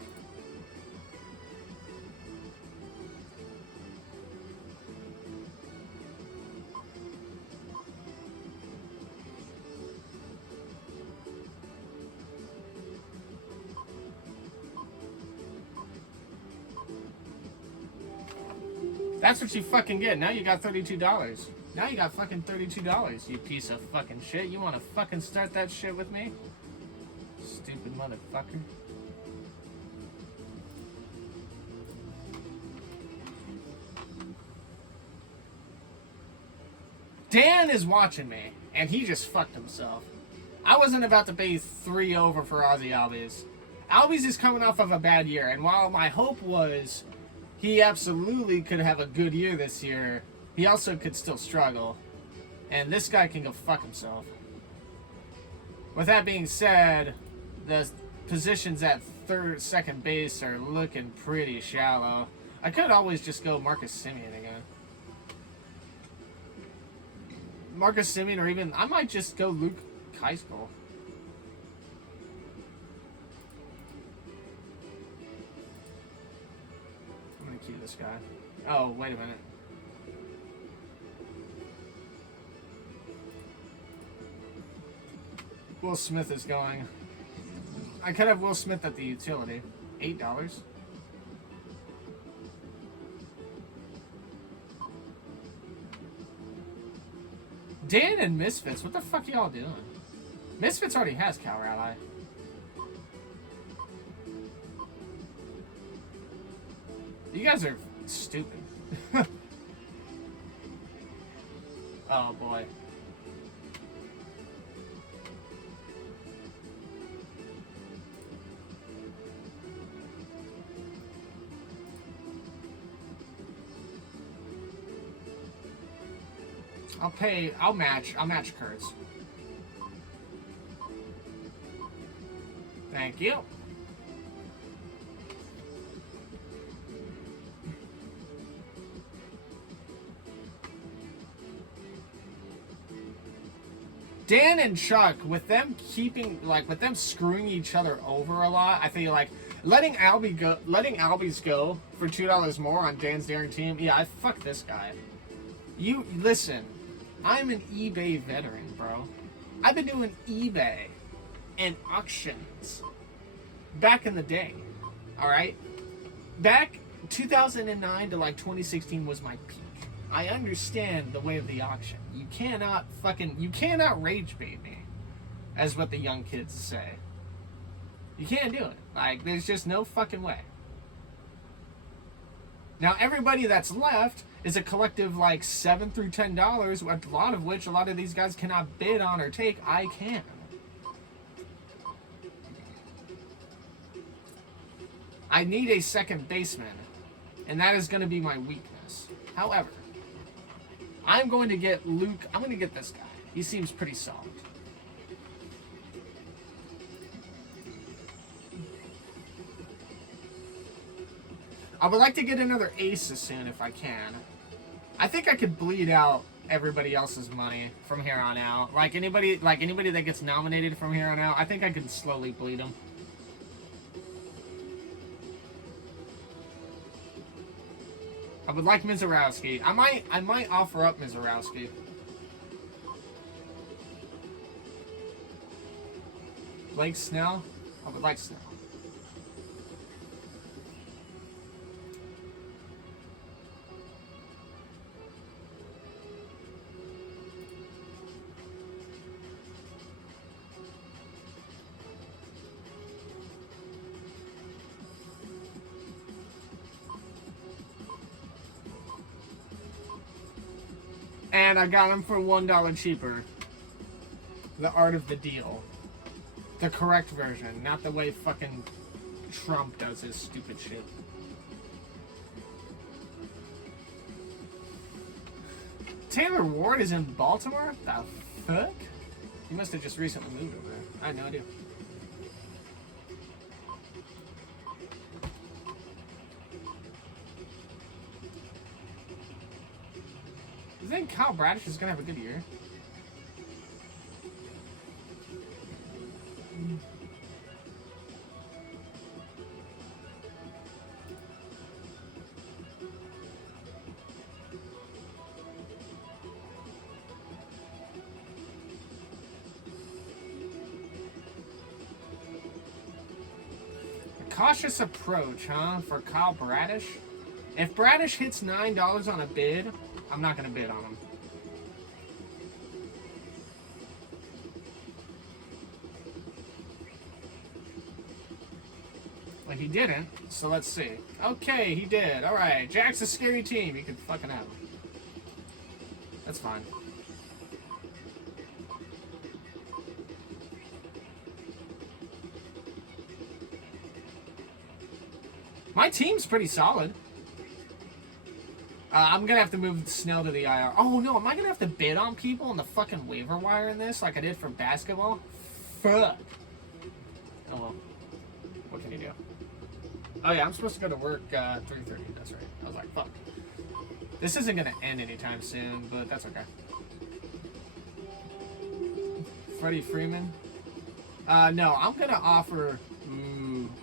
That's what you fucking get. Now you got $32. Now you got fucking $32, you piece of fucking shit. You wanna fucking start that shit with me? Stupid motherfucker. Dan is watching me, and he just fucked himself. I wasn't about to pay 3 over for Ozzy Albies. Albies is coming off of a bad year, and while my hope was he absolutely could have a good year this year, he also could still struggle. And this guy can go fuck himself. With that being said, the positions at second base are looking pretty shallow. I could always just go Marcus Semien again. Marcus Semien, or even I might just go Luke Keuchel. I'm gonna cue this guy. Oh, wait a minute. Will Smith is going. I could have Will Smith at the utility. $8. Dan and Misfits, what the fuck y'all doing? Misfits already has Cal Raleigh. You guys are stupid. Oh boy. I'll match Kurtz. Thank you. Dan and Chuck, with them screwing each other over a lot, I feel like letting Albies go for $2 more on Dan's daring team. Yeah, I fuck this guy. You listen, I'm an eBay veteran, bro. I've been doing eBay and auctions back in the day. All right, back 2009 to like 2016 was my peak. I understand the way of the auction. You cannot rage bait me, as what the young kids say. You can't do it. Like, there's just no fucking way. Now everybody that's left is a collective like $7 through $10, a lot of which a lot of these guys cannot bid on or take. I can. I need a second baseman, and that is going to be my weakness. However, I'm going to get Luke. I'm going to get this guy. He seems pretty solid. I would like to get another ace as soon if I can. I think I could bleed out everybody else's money from here on out. Like anybody that gets nominated from here on out, I think I could slowly bleed them. I would like Mizorowski. I might offer up Mizorowski. Blake Snell? I would like Snell. And I got him for $1 cheaper. The art of the deal. The correct version, not the way fucking Trump does his stupid shit. Taylor Ward is in Baltimore? The fuck? He must have just recently moved over there. I had no idea. You think Kyle Bradish is going to have a good year? A cautious approach, huh? For Kyle Bradish? If Bradish hits $9 on a bid, I'm not going to bid on him. Well, he didn't, so let's see. Okay, he did. Alright, Jack's a scary team. You can fucking have him. That's fine. My team's pretty solid. I'm gonna have to move Snell to the IR. Oh no, am I gonna have to bid on people on the fucking waiver wire in this like I did for basketball? Fuck. Oh well. What can you do? Oh yeah, I'm supposed to go to work 3:30. That's right. I was like, fuck. This isn't gonna end anytime soon, but that's okay. Freddie Freeman. No, I'm gonna offer.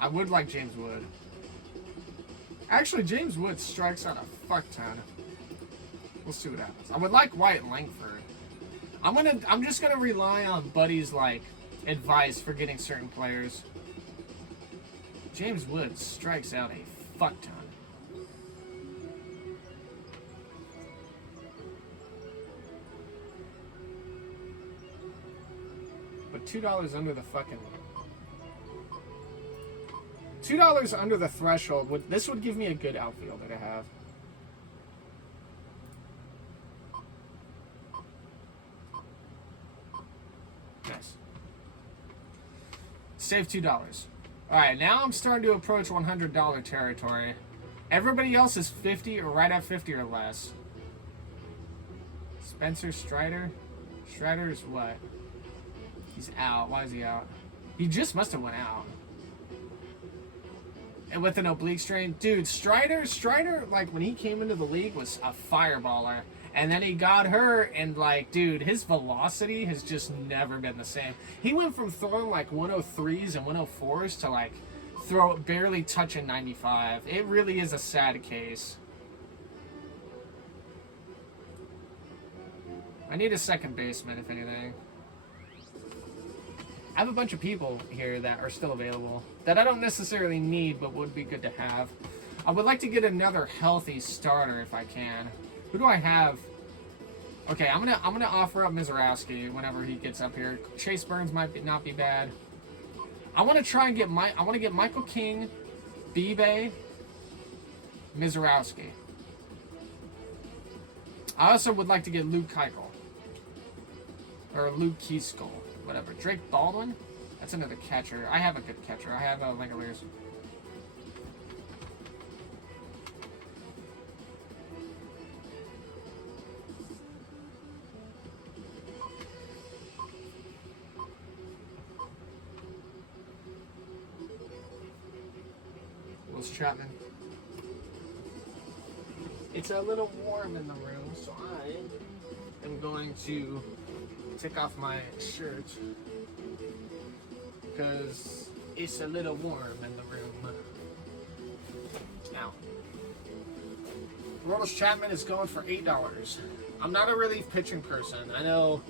I would like James Wood. Actually, James Wood strikes out a fuck ton. We'll see what happens. I would like Wyatt Langford. I'm just gonna rely on Buddy's like advice for getting certain players. James Wood strikes out a fuck ton. But $2 under the fucking. $2 under the threshold. This would give me a good outfielder to have. Nice. Save $2. Alright, now I'm starting to approach $100 territory. Everybody else is 50 or right at 50 or less. Spencer Strider? Strider is what? He's out. Why is he out? He just must have went out. And with an oblique strain. Dude, Strider, like, when he came into the league, was a fireballer. And then he got hurt, and, like, dude, his velocity has just never been the same. He went from throwing, like, 103s and 104s to, like, barely touching 95. It really is a sad case. I need a second baseman, if anything. I have a bunch of people here that are still available that I don't necessarily need, but would be good to have. I would like to get another healthy starter if I can. Who do I have? Okay, I'm gonna offer up Mizorowski whenever he gets up here. Chase Burns might not be bad. I want to try and get Michael King, B-Bay, Mizorowski. I also would like to get Luke Keuchel. Or Luke Keyskull. Whatever. Drake Baldwin? That's another catcher. I have a good catcher. I have Langoliers. Willis Chapman. It's a little warm in the room, so I am going to take off my shirt because it's a little warm in the room. Now, Willis Chapman is going for $8. I'm not a relief pitching person. I know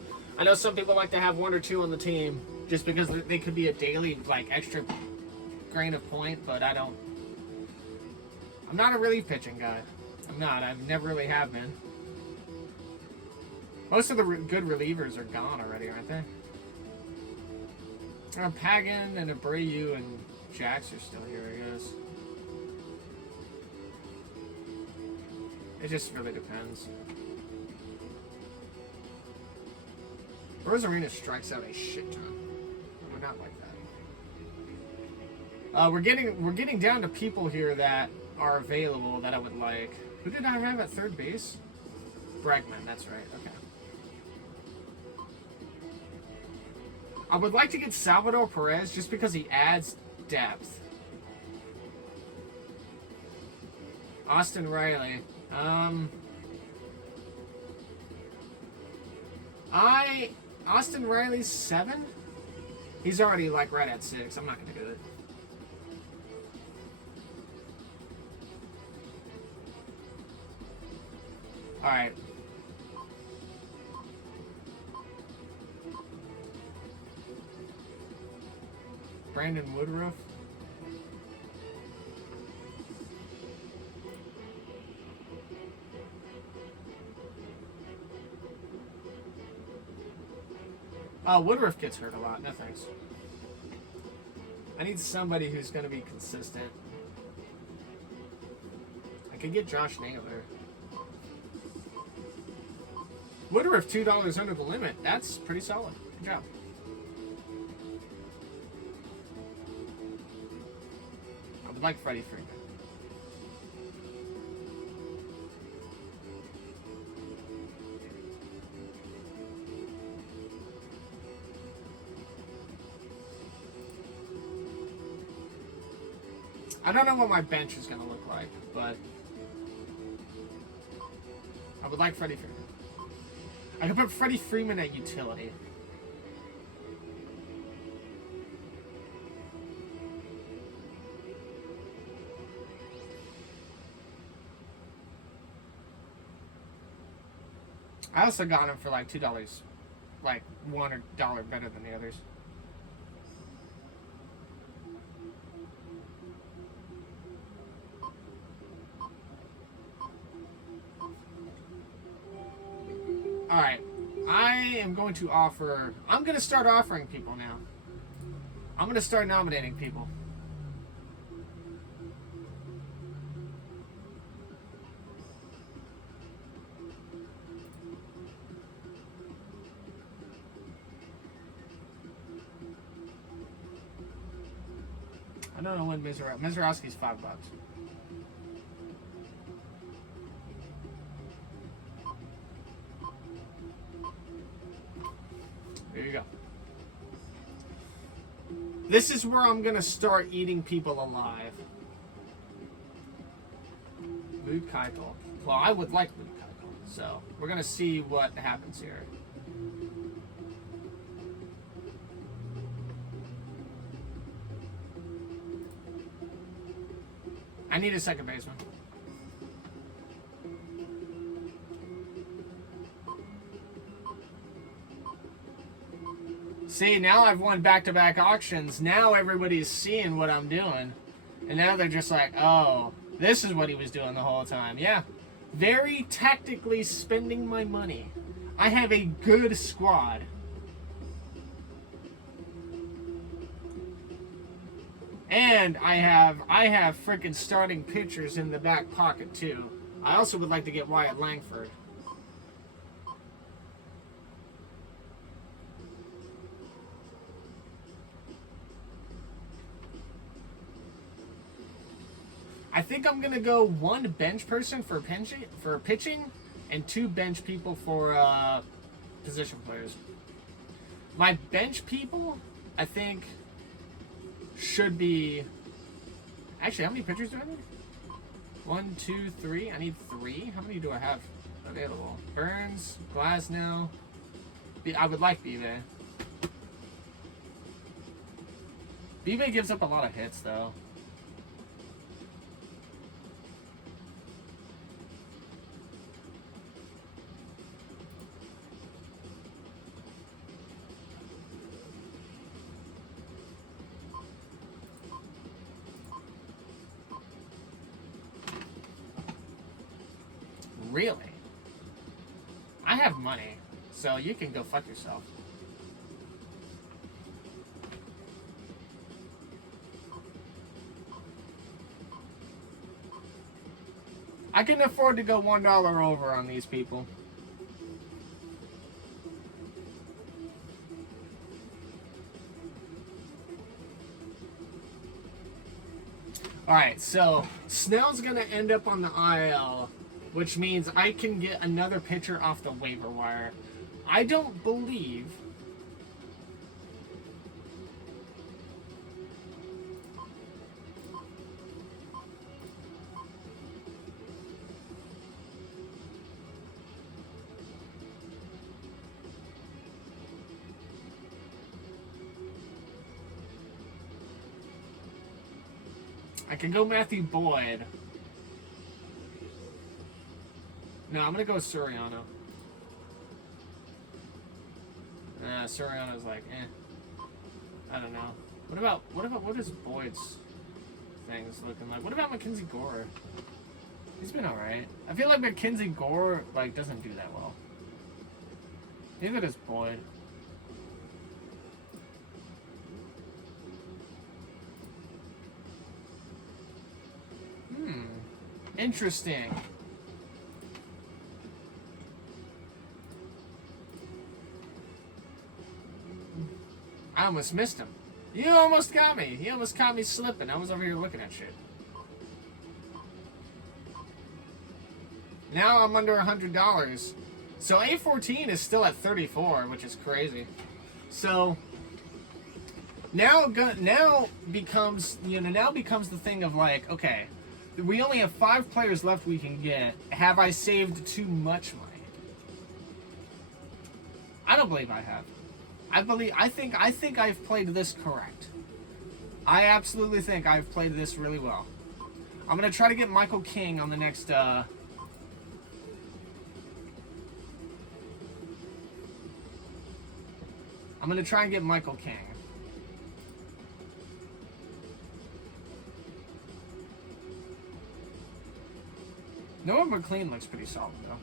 some people like to have one or two on the team just because they could be a daily like extra grain of point, but I don't. I'm not a relief pitching guy. I'm not. I've never really have been. Most of the good relievers are gone already, aren't they? Pagan and Abreu and Jax are still here, I guess. It just really depends. Rosarina strikes out a shit ton. We're not like that. We're getting down to people here that are available that I would like. Who did I have at third base? Bregman, that's right. Okay. I would like to get Salvador Perez just because he adds depth. Austin Riley. Austin Riley's 7? He's already like right at 6. I'm not gonna do it. Alright. Brandon Woodruff. Woodruff gets hurt a lot. No thanks. I need somebody who's going to be consistent. I could get Josh Naylor. Woodruff, $2 under the limit. That's pretty solid. Good job. I would like Freddie Freeman. I don't know what my bench is going to look like, but I would like Freddie Freeman. I could put Freddie Freeman at utility. I also got him for like $2, like $1 better than the others. Alright, I am going to offer... I'm going to start offering people now. I'm going to start nominating people. I don't know when Mizorowski's $5. There you go. This is where I'm going to start eating people alive. Luke Keuchel. Well, I would like Luke Keuchel. So, we're going to see what happens here. I need a second baseman. See, now I've won back-to-back auctions. Now everybody's seeing what I'm doing. And now they're just like, oh, this is what he was doing the whole time. Yeah. Very tactically spending my money. I have a good squad. And I have freaking starting pitchers in the back pocket too. I also would like to get Wyatt Langford. I think I'm gonna go one bench person for pitching, and two bench people for position players. My bench people, I think, should be. Actually, how many pitchers do I need? 1, 2, 3. I need 3. How many do I have available? Burns, Glasnow. I would like Bive. Bive gives up a lot of hits, though. Really? I have money, so you can go fuck yourself. I can afford to go $1 over on these people. Alright, so Snell's going to end up on the IL, which means I can get another pitcher off the waiver wire. I don't believe... I can go Matthew Boyd. No, I'm gonna go Soriano. Soriano's like, I don't know. What is Boyd's things looking like? What about Mackenzie Gore? He's been alright. I feel like Mackenzie Gore like doesn't do that well. Neither does Boyd. Interesting. I almost missed him. You almost got me. He almost caught me slipping. I was over here looking at shit. Now I'm under $100. So A14 is still at 34, which is crazy. So now becomes the thing of like, okay, we only have 5 players left we can get. Have I saved too much money? I don't believe I have. I think I've played this correct. I absolutely think I've played this really well. I'm gonna try to get Michael King on the next I'm gonna try and get Michael King. Noah McLean looks pretty solid, though.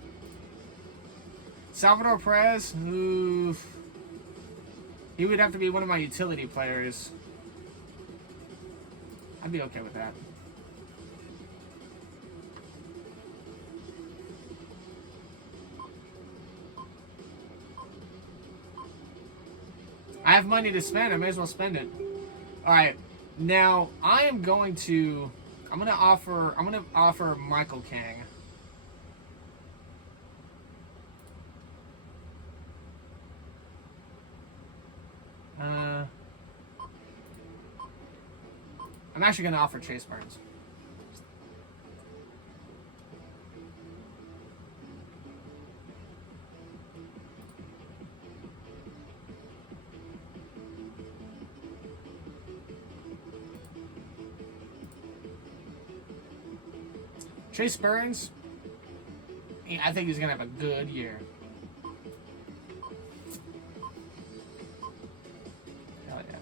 Salvador Perez, oof. He would have to be one of my utility players. I'd be okay with that. I have money to spend. I may as well spend it. All right. Now, I'm going to offer Michael King. I'm actually going to offer Chase Burns. Chase Burns, I think he's going to have a good year. Hell yeah.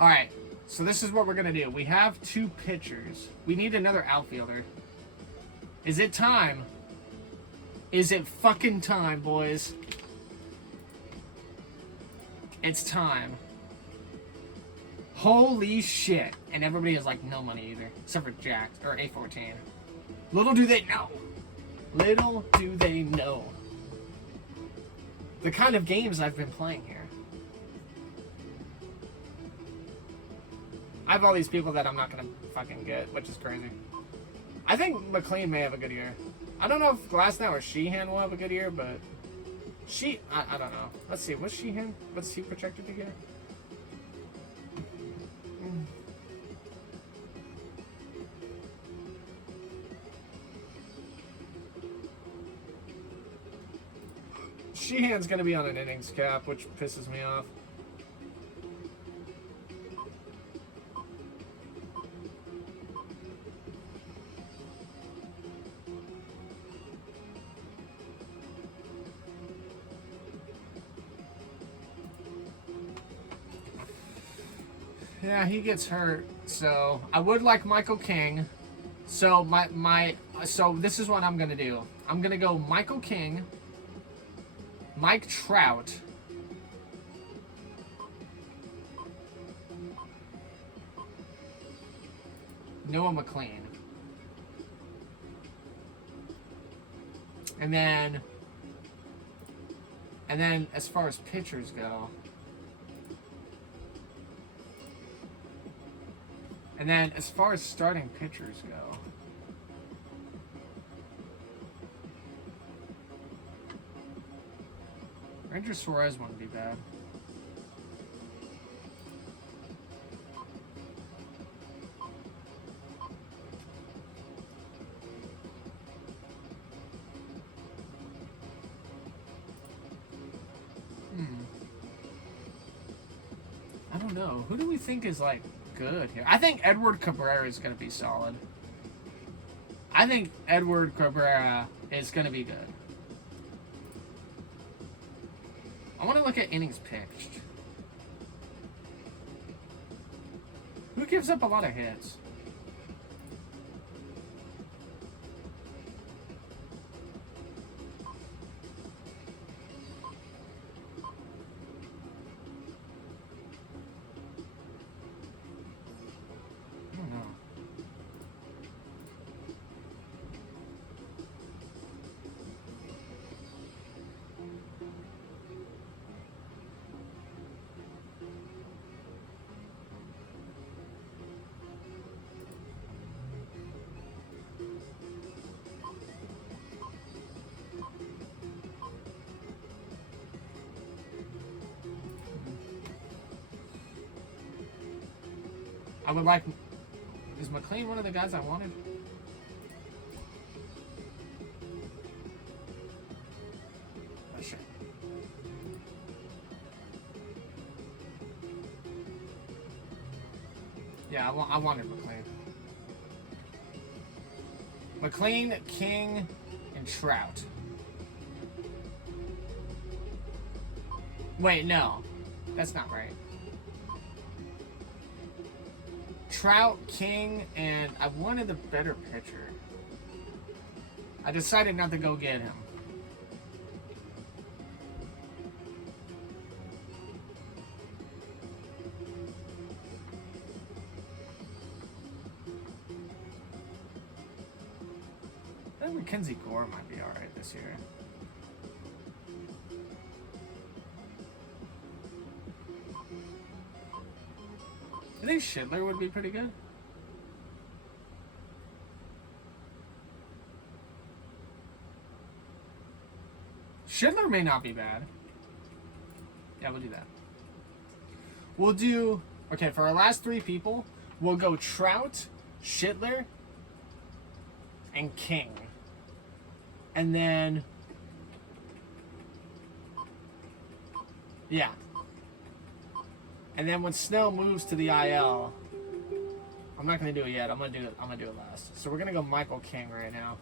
All right. So this is what we're going to do. We have 2 pitchers. We need another outfielder. Is it time? Is it fucking time, boys? It's time. Holy shit. And everybody has like no money either. Except for Jack or A14. Little do they know. Little do they know. The kind of games I've been playing here. I have all these people that I'm not gonna fucking get, which is crazy. I think McLean may have a good year. I don't know if Glasnow or Sheehan will have a good year, but I don't know. Let's see, what's Sheehan? What's he projected to get? Sheehan's gonna be on an innings cap, which pisses me off. Yeah, he gets hurt. So I would like Michael King. So so this is what I'm gonna do. I'm gonna go Michael King, Mike Trout, Noah McLean, and then as far as pitchers go. And then, as far as starting pitchers go, Ranger Suarez wouldn't be bad. I don't know. Who do we think is like good here? I think Edward Cabrera is going to be solid. I think Edward Cabrera is going to be good. I want to look at innings pitched. Who gives up a lot of hits? I would like... Is McLean one of the guys I wanted? Oh, shit. Yeah, I wanted McLean. McLean, King, and Trout. Wait, no. That's not right. Trout, King, and I wanted the better pitcher. I decided not to go get him. I think Mackenzie Gore might be alright this year. I think Schindler would be pretty good. Schindler may not be bad. Yeah, we'll do that. We'll do... Okay, for our last three people, we'll go Trout, Schindler, and King. And then... Yeah. And then when Snell moves to the IL, I'm not gonna do it yet. I'm gonna do it last. So we're gonna go Michael King right now.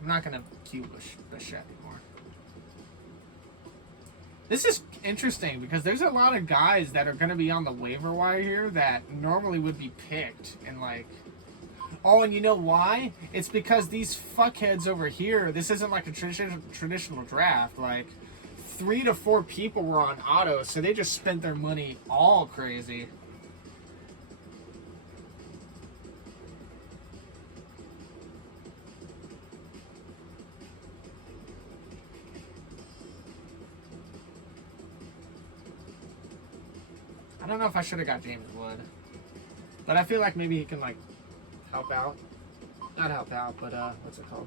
I'm not gonna cue Bichette anymore. This is interesting because there's a lot of guys that are gonna be on the waiver wire here that normally would be picked in like... Oh, and you know why? It's because these fuckheads over here, this isn't like a traditional draft. Like, 3 to 4 people were on auto, so they just spent their money all crazy. I don't know if I should have got James Wood. But I feel like maybe he can, like, help out. Not help out, but, what's it called?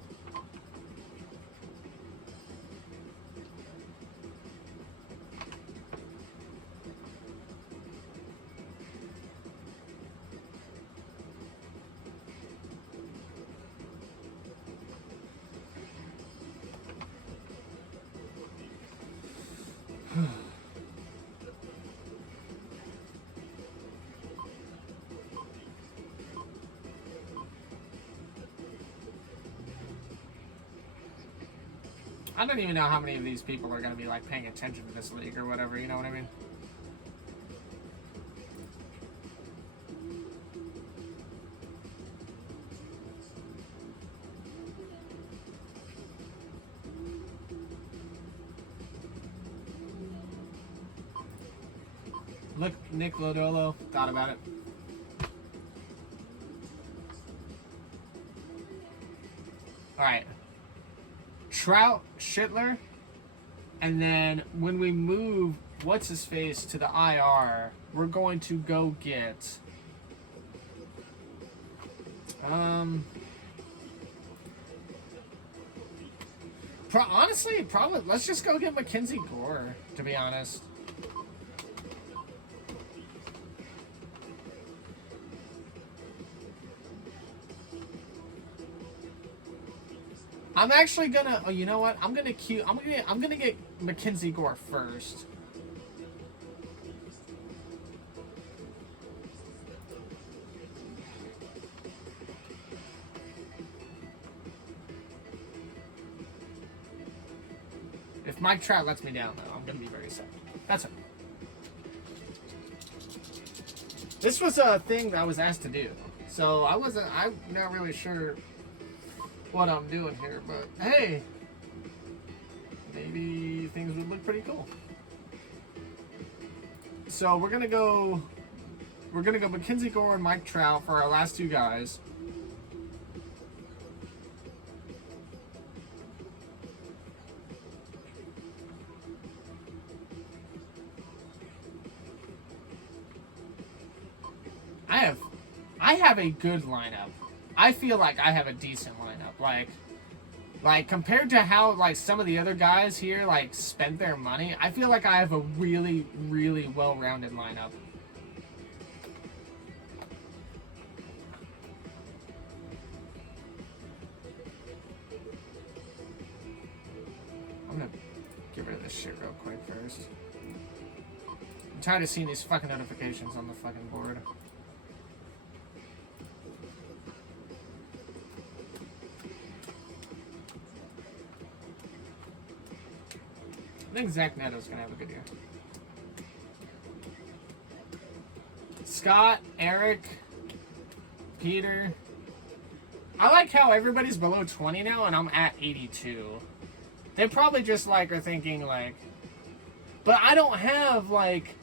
I don't even know how many of these people are going to be, like, paying attention to this league or whatever, you know what I mean? Look, Nick Lodolo, thought about it. Alright. Trout, Schittler, and then when we move what's-his-face to the IR, we're going to go get... honestly, probably, let's just go get Mackenzie Gore, to be honest. I'm actually gonna. Oh, you know what? I'm gonna get Mackenzie Gore first. If Mike Trout lets me down, though, I'm gonna be very sad. That's it. This was a thing that I was asked to do, so I'm not really sure what I'm doing here, but hey, maybe things would look pretty cool. So we're gonna go Mackenzie Gore and Mike Trout for our last 2 guys. I have a good lineup. I feel like I have a decent lineup. Like compared to how like some of the other guys here like spent their money, I feel like I have a really, really well-rounded lineup. I'm gonna get rid of this shit real quick first. I'm tired of seeing these fucking notifications on the fucking board. I think Zach Neto's going to have a good year. Scott, Eric, Peter. I like how everybody's below 20 now and I'm at 82. They probably just like are thinking like, but I don't have like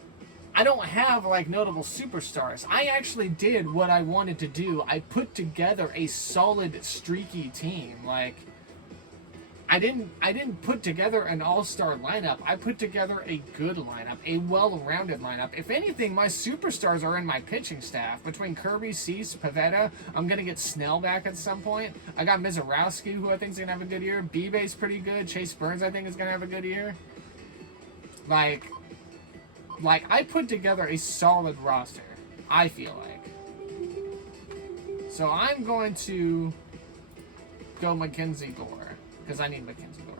notable superstars. I actually did what I wanted to do. I put together a solid streaky team. Like, I didn't put together an all-star lineup. I put together a good lineup, a well-rounded lineup. If anything, my superstars are in my pitching staff. Between Kirby, Cease, Pivetta, I'm going to get Snell back at some point. I got Mizorowski, who I think is going to have a good year. Bebe's pretty good. Chase Burns, I think, is going to have a good year. Like, I put together a solid roster, I feel like. So I'm going to go Mackenzie Gore. Because I need Mackenzie Gore.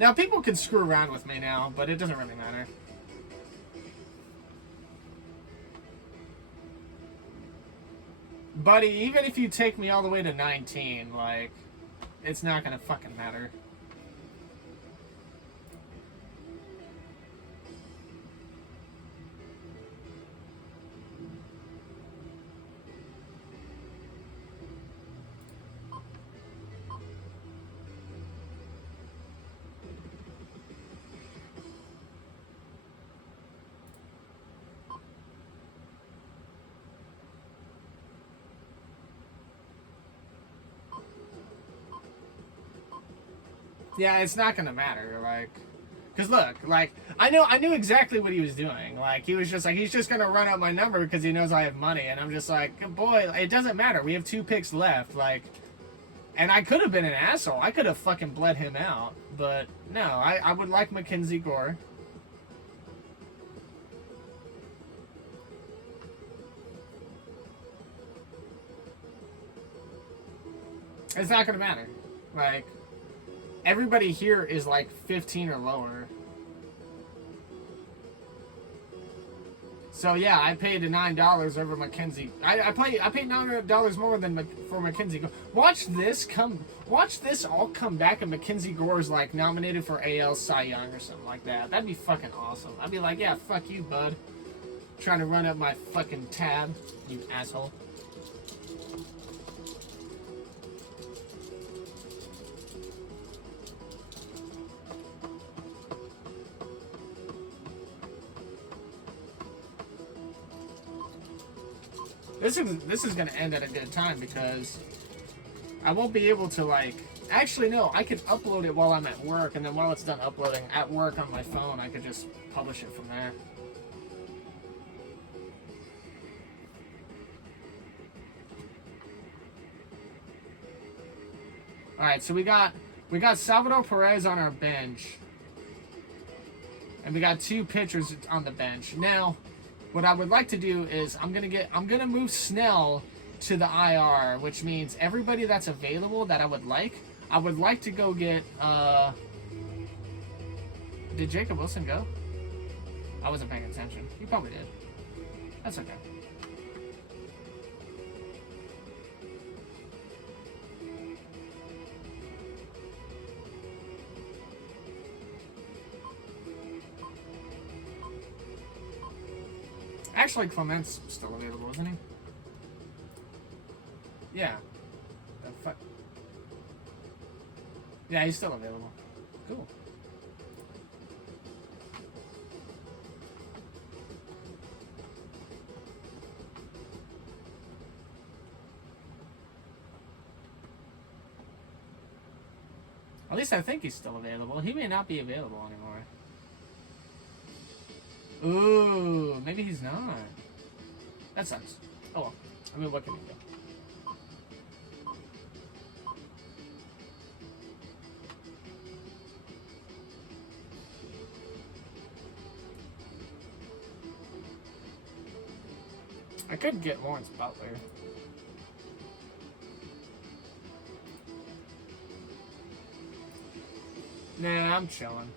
Now, people can screw around with me now, but it doesn't really matter. Buddy, even if you take me all the way to 19, like, it's not gonna fucking matter. Yeah, it's not gonna matter. Like, cause look, like I knew exactly what he was doing. Like he was just like he's just gonna run up my number because he knows I have money, and I'm just like, boy, it doesn't matter. We have 2 picks left. Like, and I could have been an asshole. I could have fucking bled him out, but no, I would like Mackenzie Gore. It's not gonna matter. Like, everybody here is like 15 or lower. So yeah, I paid $9 over Mackenzie. I paid $900 more than for Mackenzie Gore. Watch this all come back, and Mackenzie Gore is like nominated for AL Cy Young or something like that. That'd be fucking awesome. I'd be like, yeah, fuck you, bud. Trying to run up my fucking tab, you asshole. This is gonna end at a good time because I won't be able to like. Actually, no. I could upload it while I'm at work, and then while it's done uploading at work on my phone, I could just publish it from there. All right, so we got Salvador Perez on our bench, and we got 2 pitchers on the bench now. What I would like to do is I'm gonna move Snell to the IR, which means everybody that's available that I would like to go get. Did Jacob Wilson go? I wasn't paying attention. He probably did. That's okay. Actually, Clement's still available, isn't he? Yeah. Yeah, he's still available. Cool. At least I think he's still available. He may not be available anymore. Ooh, maybe he's not. That sucks. Oh well. I mean, what can we do? I could get Lawrence Butler. Nah, I'm chilling.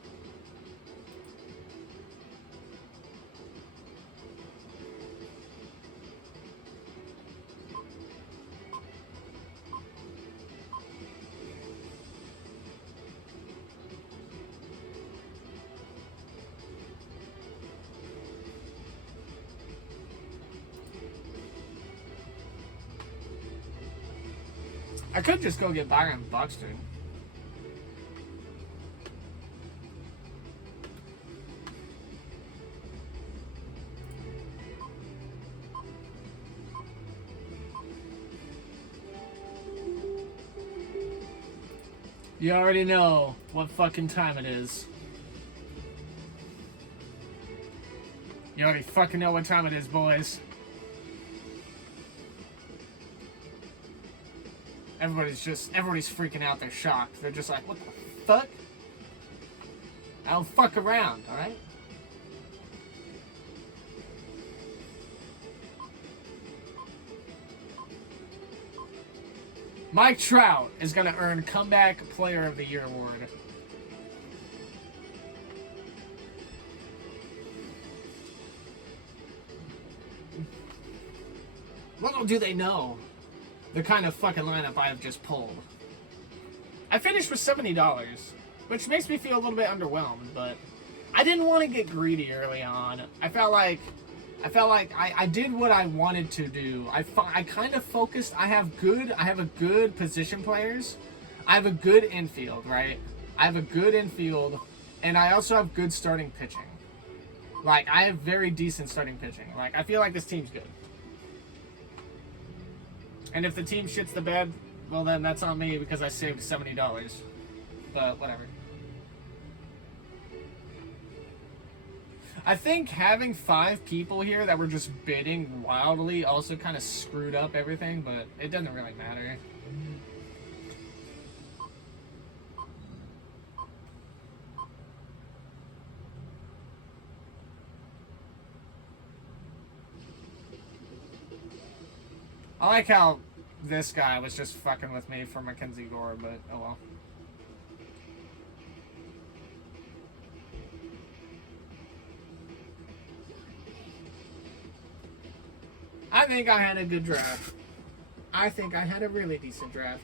I could just go get Byron Buxton. You already know what fucking time it is. You already fucking know what time it is, boys. Everybody's freaking out. They're shocked. They're just like, what the fuck? I don't fuck around, alright? Mike Trout is going to earn Comeback Player of the Year award. Little do they know the kind of fucking lineup I have just pulled. I finished with $70, which makes me feel a little bit underwhelmed, but I didn't want to get greedy early on. I felt like I did what I wanted to do. I kind of focused. I have a good position players. I have a good infield, right? I have a good infield, and I also have good starting pitching. Like, I have very decent starting pitching. Like, I feel like this team's good. And if the team shits the bed, well then that's on me because I saved $70. but whatever. I think having 5 people here that were just bidding wildly also kind of screwed up everything, but it doesn't really matter. I like how this guy was just fucking with me for Mackenzie Gore, but oh well. I think I had a good draft. I think I had a really decent draft.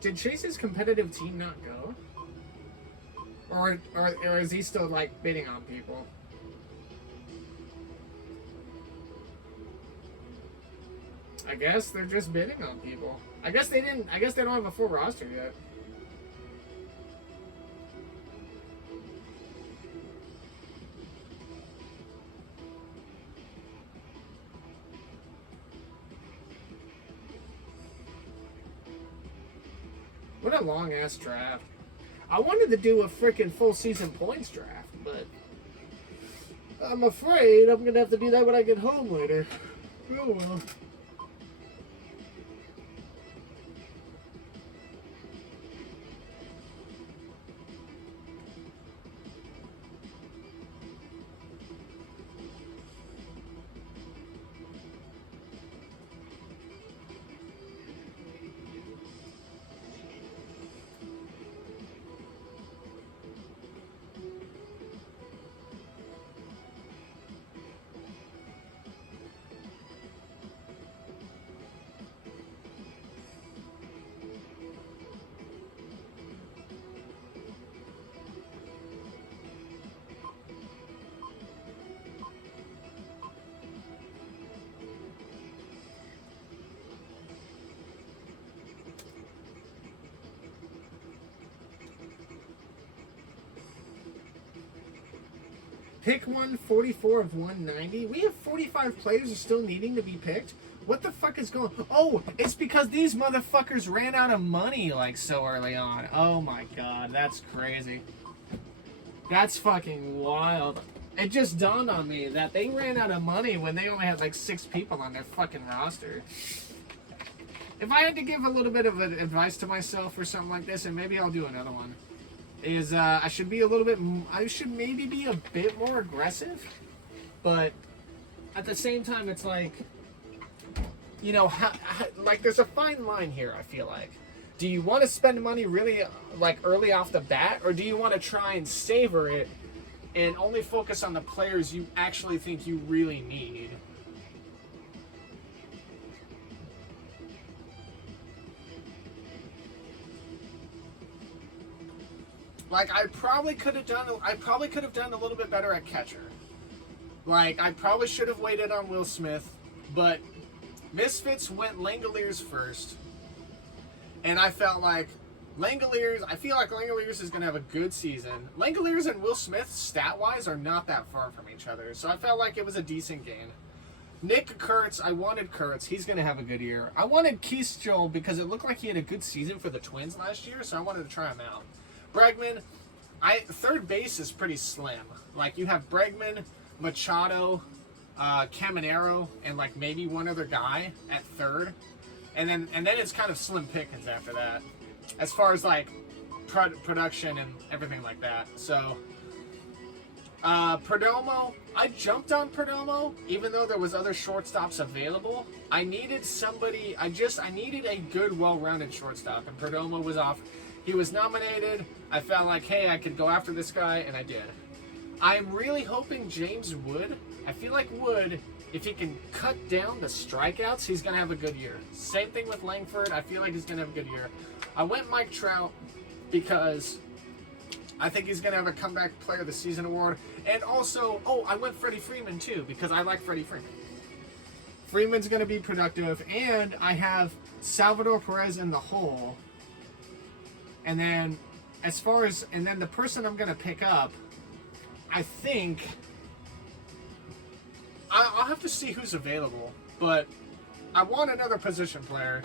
Did Chase's competitive team not go? Or is he still like bidding on people? I guess they're just bidding on people. I guess they don't have a full roster yet. What a long ass draft. I wanted to do a freaking full season points draft, but I'm afraid I'm gonna have to do that when I get home later. Oh well. Pick 144 of 190. We have 45 players still needing to be picked. What the fuck is going on? Oh, it's because these motherfuckers ran out of money like so early on. Oh my god, that's crazy. That's fucking wild. It just dawned on me that they ran out of money when they only had like 6 people on their fucking roster. If I had to give a little bit of advice to myself or something like this, and maybe I'll do another one, is I should maybe be a bit more aggressive, but at the same time it's like, you know, like there's a fine line here. I feel like, do you want to spend money really like early off the bat, or do you want to try and savor it and only focus on the players you actually think you really need? Like, I probably could have done a little bit better at catcher. Like, I probably should have waited on Will Smith, but Misfits went Langoliers first, and I felt like Langoliers is going to have a good season. Langoliers and Will Smith, stat-wise, are not that far from each other, so I felt like it was a decent game. Nick Kurtz, I wanted Kurtz. He's going to have a good year. I wanted Keith Joel because it looked like he had a good season for the Twins last year, so I wanted to try him out. Bregman, third base is pretty slim. Like, you have Bregman, Machado, Caminero, and like maybe one other guy at third, and then it's kind of slim pickings after that, as far as like production and everything like that. So, Perdomo, I jumped on Perdomo even though there was other shortstops available. I needed somebody. I needed a good, well-rounded shortstop, and Perdomo was off. He was nominated. I felt like, hey, I could go after this guy, and I did. I'm really hoping James Wood. I feel like Wood, if he can cut down the strikeouts, he's going to have a good year. Same thing with Langford. I feel like he's going to have a good year. I went Mike Trout because I think he's going to have a comeback player of the season award. And also, I went Freddie Freeman too, because I like Freddie Freeman. Freeman's going to be productive, and I have Salvador Perez in the hole. And then, the person I'm going to pick up, I think, I'll have to see who's available, but I want another position player.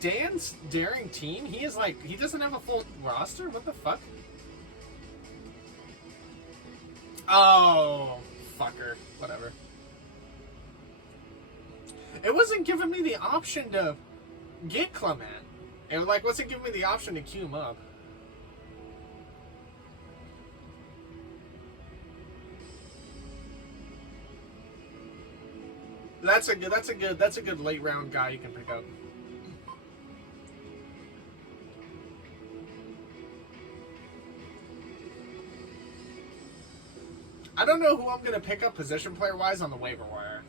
Dan's daring team, he doesn't have a full roster? What the fuck? Oh, fucker. Whatever. It wasn't giving me the option to get Clement. It wasn't giving me the option to queue him up. That's a good late round guy you can pick up. I don't know who I'm going to pick up position player-wise on the waiver wire.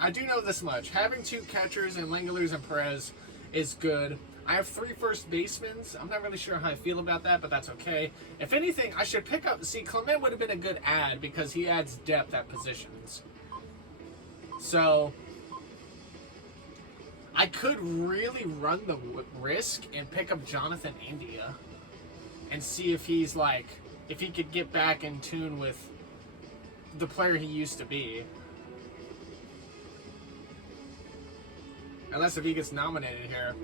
I do know this much. Having 2 catchers in Langeliers and Perez is good. I have 3 first basemen. I'm not really sure how I feel about that, but that's okay. If anything, I should pick up... See, Clement would have been a good add because he adds depth at positions. So, I could really run the risk and pick up Jonathan India and see if he's if he could get back in tune with the player he used to be. Unless if he gets nominated here.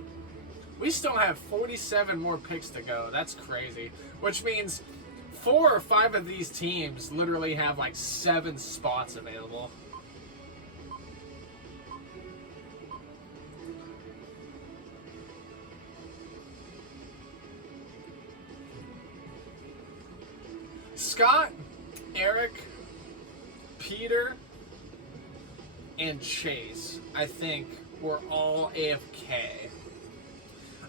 We still have 47 more picks to go. That's crazy. Which means 4 or 5 of these teams literally have 7 spots available. Scott, Eric, Peter, and Chase, I think, were all AFK.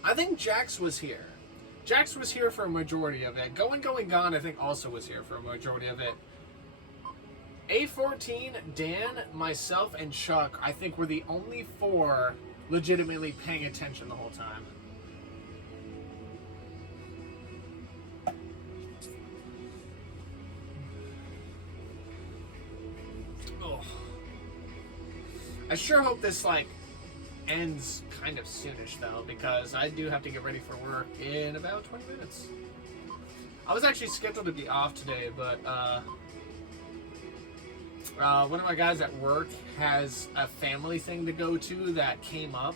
I think Jax was here. Jax was here for a majority of it. Going, Gone, I think also was here for a majority of it. A14, Dan, myself, and Chuck, I think were the only 4 legitimately paying attention the whole time. I sure hope this ends kind of soonish though, because I do have to get ready for work in about 20 minutes. I was actually scheduled to be off today, but one of my guys at work has a family thing to go to that came up.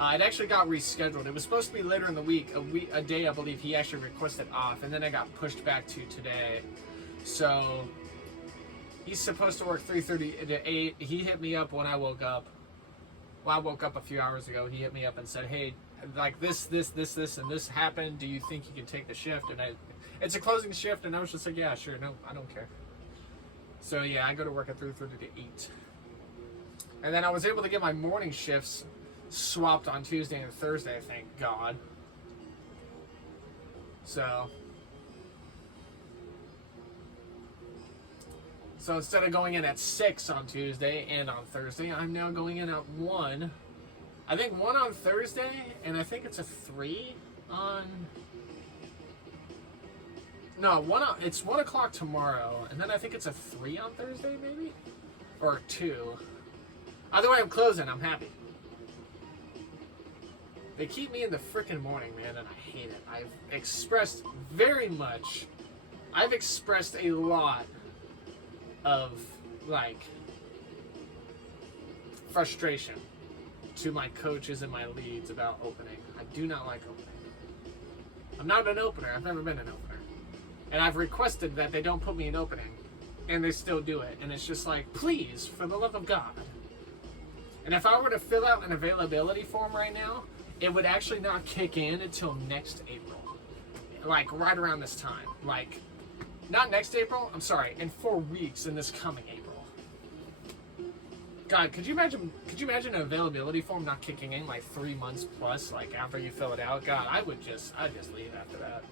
It actually got rescheduled. It was supposed to be later in the week, a day I believe he actually requested off, and then it got pushed back to today. So he's supposed to work 3:30 to 8. He hit me up when I woke up. Well, I woke up a few hours ago. He hit me up and said, hey, this, and this happened. Do you think you can take the shift? And it's a closing shift, and I was just like, yeah, sure. No, I don't care. So, yeah, I go to work at 3:30 to 8. And then I was able to get my morning shifts swapped on Tuesday and Thursday, thank God. So instead of going in at 6 on Tuesday and on Thursday, I'm now going in at 1. I think 1 on Thursday, and I think it's a 3 on... No, it's 1 o'clock tomorrow, and then I think it's a 3 on Thursday, maybe? Or 2. Either way, I'm closing. I'm happy. They keep me in the frickin' morning, man, and I hate it. I've expressed a lot of frustration to my coaches and my leads about opening. I do not like opening. I'm not an opener. I've never been an opener. And I've requested that they don't put me in opening. And they still do it. And it's just please, for the love of God. And if I were to fill out an availability form right now, it would actually not kick in until next April. Right around this time. Not next April, I'm sorry, in 4 weeks in this coming April. God, could you imagine an availability form not kicking in 3 months plus, after you fill it out? God, I'd just leave after that.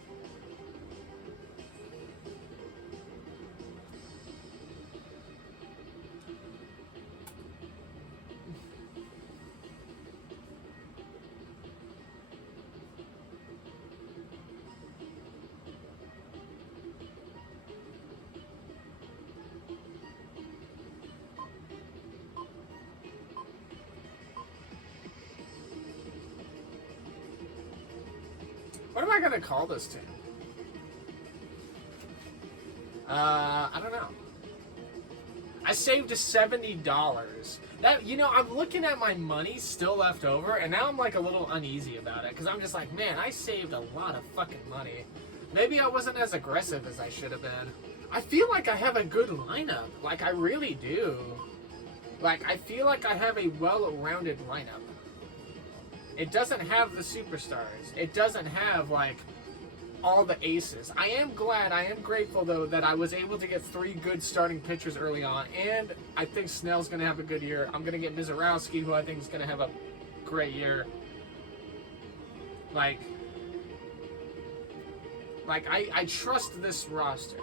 am I gonna call this team? I don't know. I saved $70. That, you know, I'm looking at my money still left over, and now I'm like a little uneasy about it because I'm just like, man, I saved a lot of fucking money. Maybe I wasn't as aggressive as I should have been. I feel like I have a good lineup. Like, I really do. Like, I feel like I have a well-rounded lineup. It doesn't have the superstars. It doesn't have, like, all the aces. I am grateful, though, that I was able to get 3 good starting pitchers early on, and I think Snell's going to have a good year. I'm going to get Mizorowski, who I think is going to have a great year. Like I trust this roster.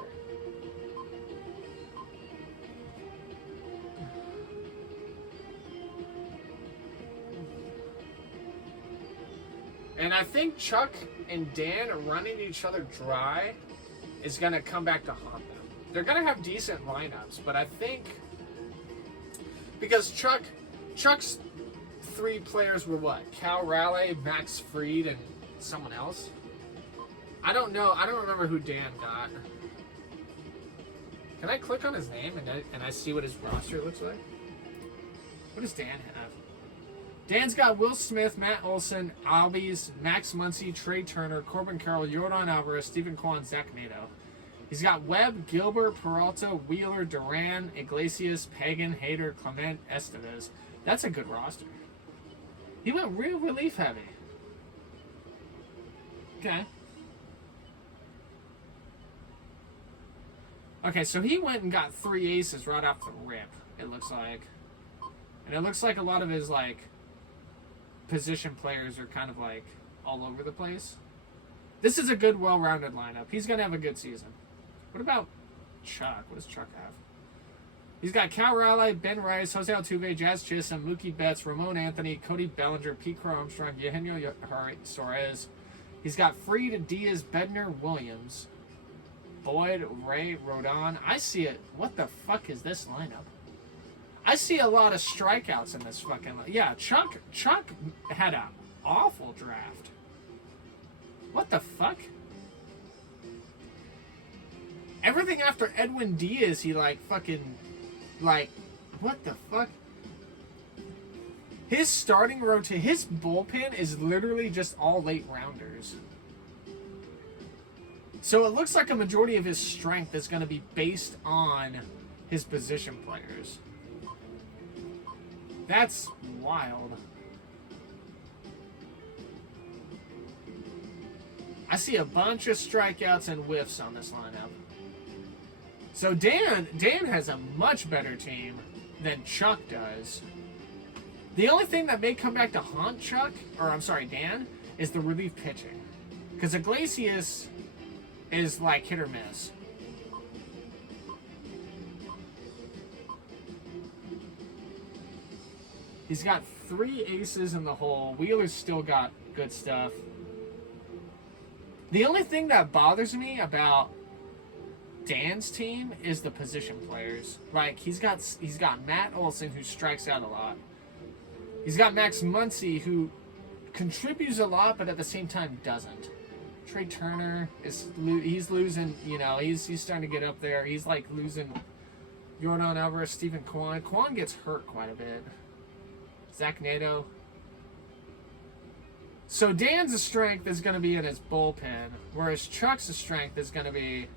And I think Chuck and Dan running each other dry is going to come back to haunt them. They're going to have decent lineups, but I think because Chuck's 3 players were what? Cal Raleigh, Max Fried, and someone else? I don't know. I don't remember who Dan got. Can I click on his name and I see what his roster looks like? What does Dan have? Dan's got Will Smith, Matt Olson, Albies, Max Muncy, Trey Turner, Corbin Carroll, Yordan Alvarez, Stephen Kwan, Zach Nato. He's got Webb, Gilbert, Peralta, Wheeler, Duran, Iglesias, Pagan, Hader, Clement, Estevez. That's a good roster. He went real relief heavy. Okay. Okay, so he went and got 3 aces right off the rip, it looks like. And it looks like a lot of his, like, position players are kind of, like, all over the place. This is a good, well-rounded lineup. He's going to have a good season. What about Chuck? What does Chuck have? He's got Cal Raleigh, Ben Rice, Jose Altuve, Jazz Chisholm, Mookie Betts, Ramon Anthony, Cody Bellinger, Pete Crow Armstrong, Eugenio Suarez. He's got Fried, Diaz, Bednar, Williams, Boyd, Ray, Rodon. I see it. What the fuck is this lineup? I see a lot of strikeouts in this fucking... Yeah, Chuck had an awful draft. What the fuck? Everything after Edwin Diaz, he like fucking... Like, what the fuck? His starting rotation, his bullpen is literally just all late rounders. So it looks like a majority of his strength is going to be based on his position players. That's wild. I see a bunch of strikeouts and whiffs on this lineup. So Dan has a much better team than Chuck does. The only thing that may come back to haunt Dan, is the relief pitching. Because Iglesias is like hit or miss. He's got 3 aces in the hole. Wheeler's still got good stuff. The only thing that bothers me about Dan's team is the position players. Like he's got Matt Olson, who strikes out a lot. He's got Max Muncy, who contributes a lot, but at the same time doesn't. Trey Turner he's losing. You know, he's starting to get up there. He's like losing. Yordan Alvarez, Stephen Kwan. Kwan gets hurt quite a bit. Zach Nato. So Dan's strength is going to be in his bullpen, whereas Chuck's strength is going to be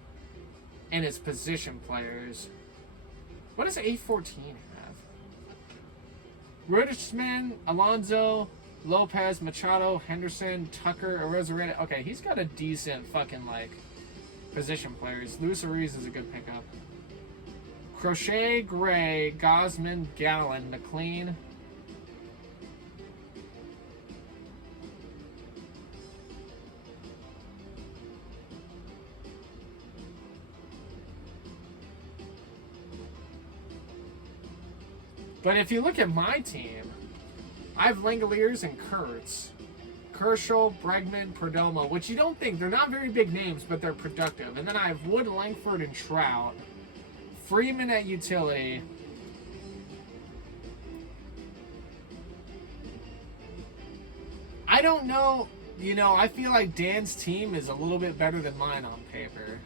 in his position players. What does A14 have? Rudishman, Alonso, Lopez, Machado, Henderson, Tucker, Arozarena. Okay, he's got a decent fucking, like, position players. Luis Ariz is a good pickup. Crochet, Gray, Gosman, Gallen, McLean. But if you look at my team, I have Langoliers and Kurtz. Kershaw, Bregman, Perdomo, which you don't think, they're not very big names, but they're productive. And then I have Wood, Langford, and Trout. Freeman at utility. I don't know. You know, I feel like Dan's team is a little bit better than mine on paper.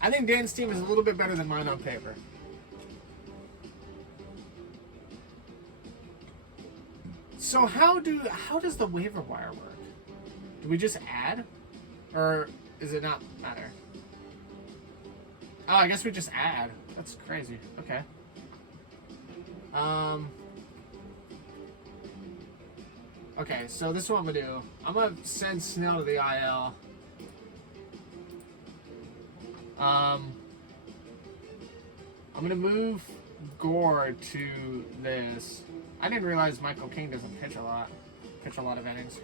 I think Dan's team is a little bit better than mine on paper. So how does the waiver wire work? Do we just add? Or does it not matter? Oh, I guess we just add. That's crazy. Okay. Okay, so this is what I'm gonna do. I'm gonna send Snell to the IL. I'm gonna move Gore to this. I didn't realize Michael King doesn't pitch a lot of innings.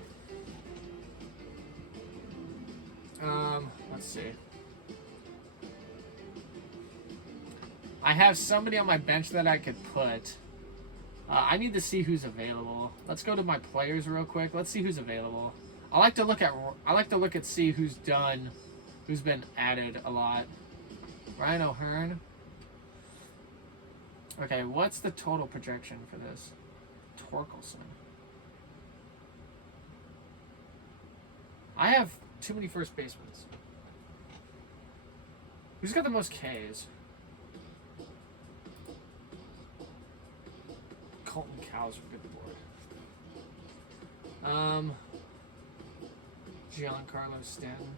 Let's see. I have somebody on my bench that I could put. I need to see who's available. Let's go to my players real quick. Let's see who's available. I like to look at see who's been added a lot. Ryan O'Hearn. Okay, what's the total projection for this? Torkelson. I have too many first basemen. Who's got the most Ks? Colton Cowser would get the board. Giancarlo Stanton.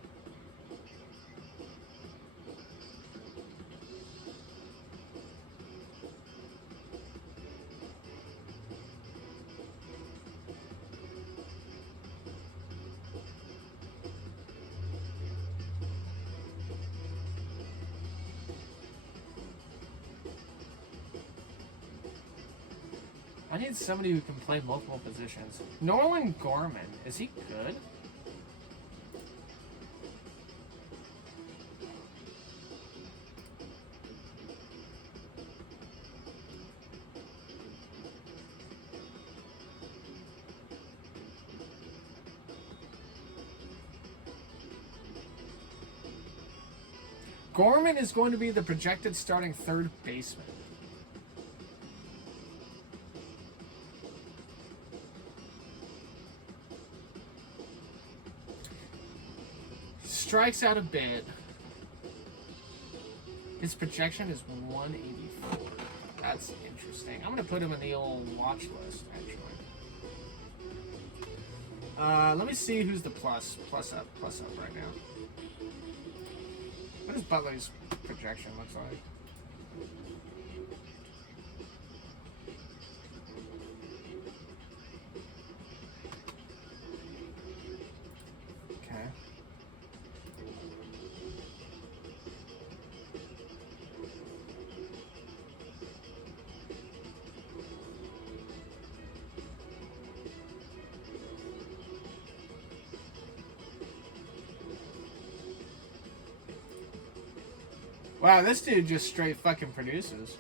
I need somebody who can play multiple positions. Nolan Gorman, is he good? Gorman is going to be the projected starting third baseman. Strikes out a bit. His projection is 184. That's interesting. I'm gonna put him in the old watch list, actually. Let me see who's the plus up right now. What does Butler's projection looks like? Wow, this dude just straight fucking produces.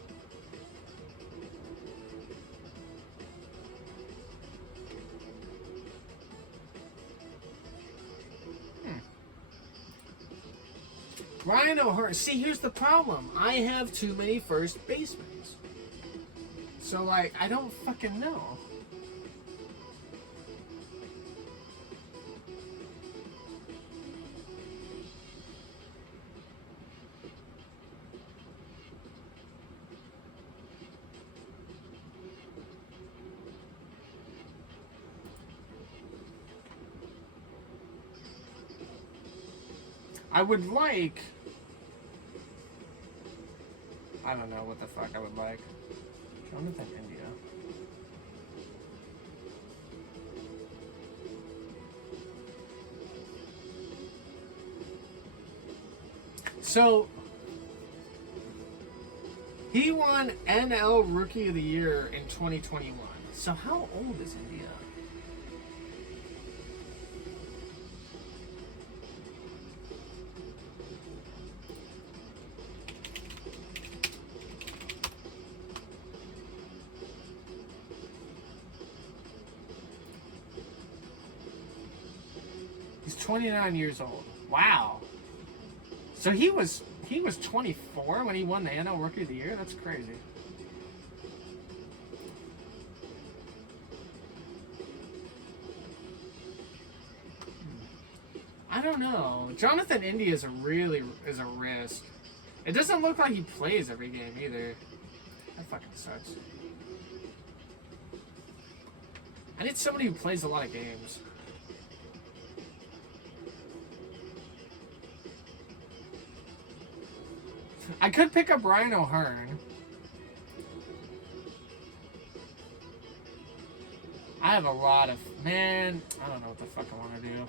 Ryan O'Hearn. See, here's the problem. I have too many first basemen. So, like, I don't fucking know. I would like... I don't know what the fuck I would like. Jonathan India. So, he won NL Rookie of the Year in 2021. So how old is India? He's 29 years old. Wow. So he was 24 when he won the NL Rookie of the Year? That's crazy. I don't know. Jonathan India is a risk. It doesn't look like he plays every game either. That fucking sucks. I need somebody who plays a lot of games. I could pick up Ryan O'Hearn. I have a lot of... Man, I don't know what the fuck I want to do.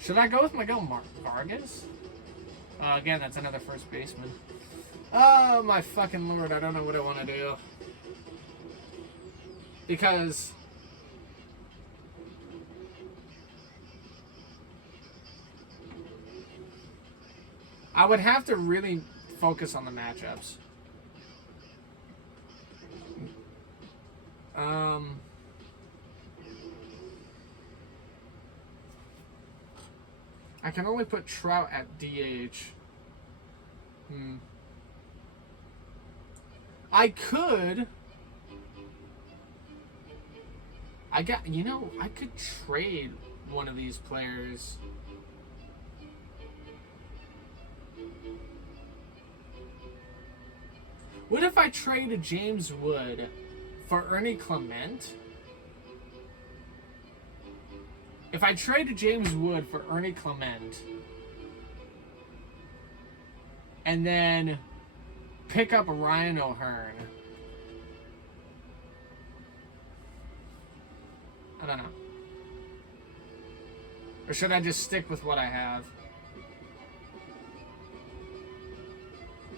Should I go with Miguel Vargas? Again, that's another first baseman. Oh, my fucking lord. I don't know what I want to do. Because... I would have to really focus on the matchups. I can only put Trout at DH. I could... I could trade one of these players. What if I traded James Wood for Ernie Clement? If I traded James Wood for Ernie Clement and then pick up Ryan O'Hearn, I don't know. Or should I just stick with what I have?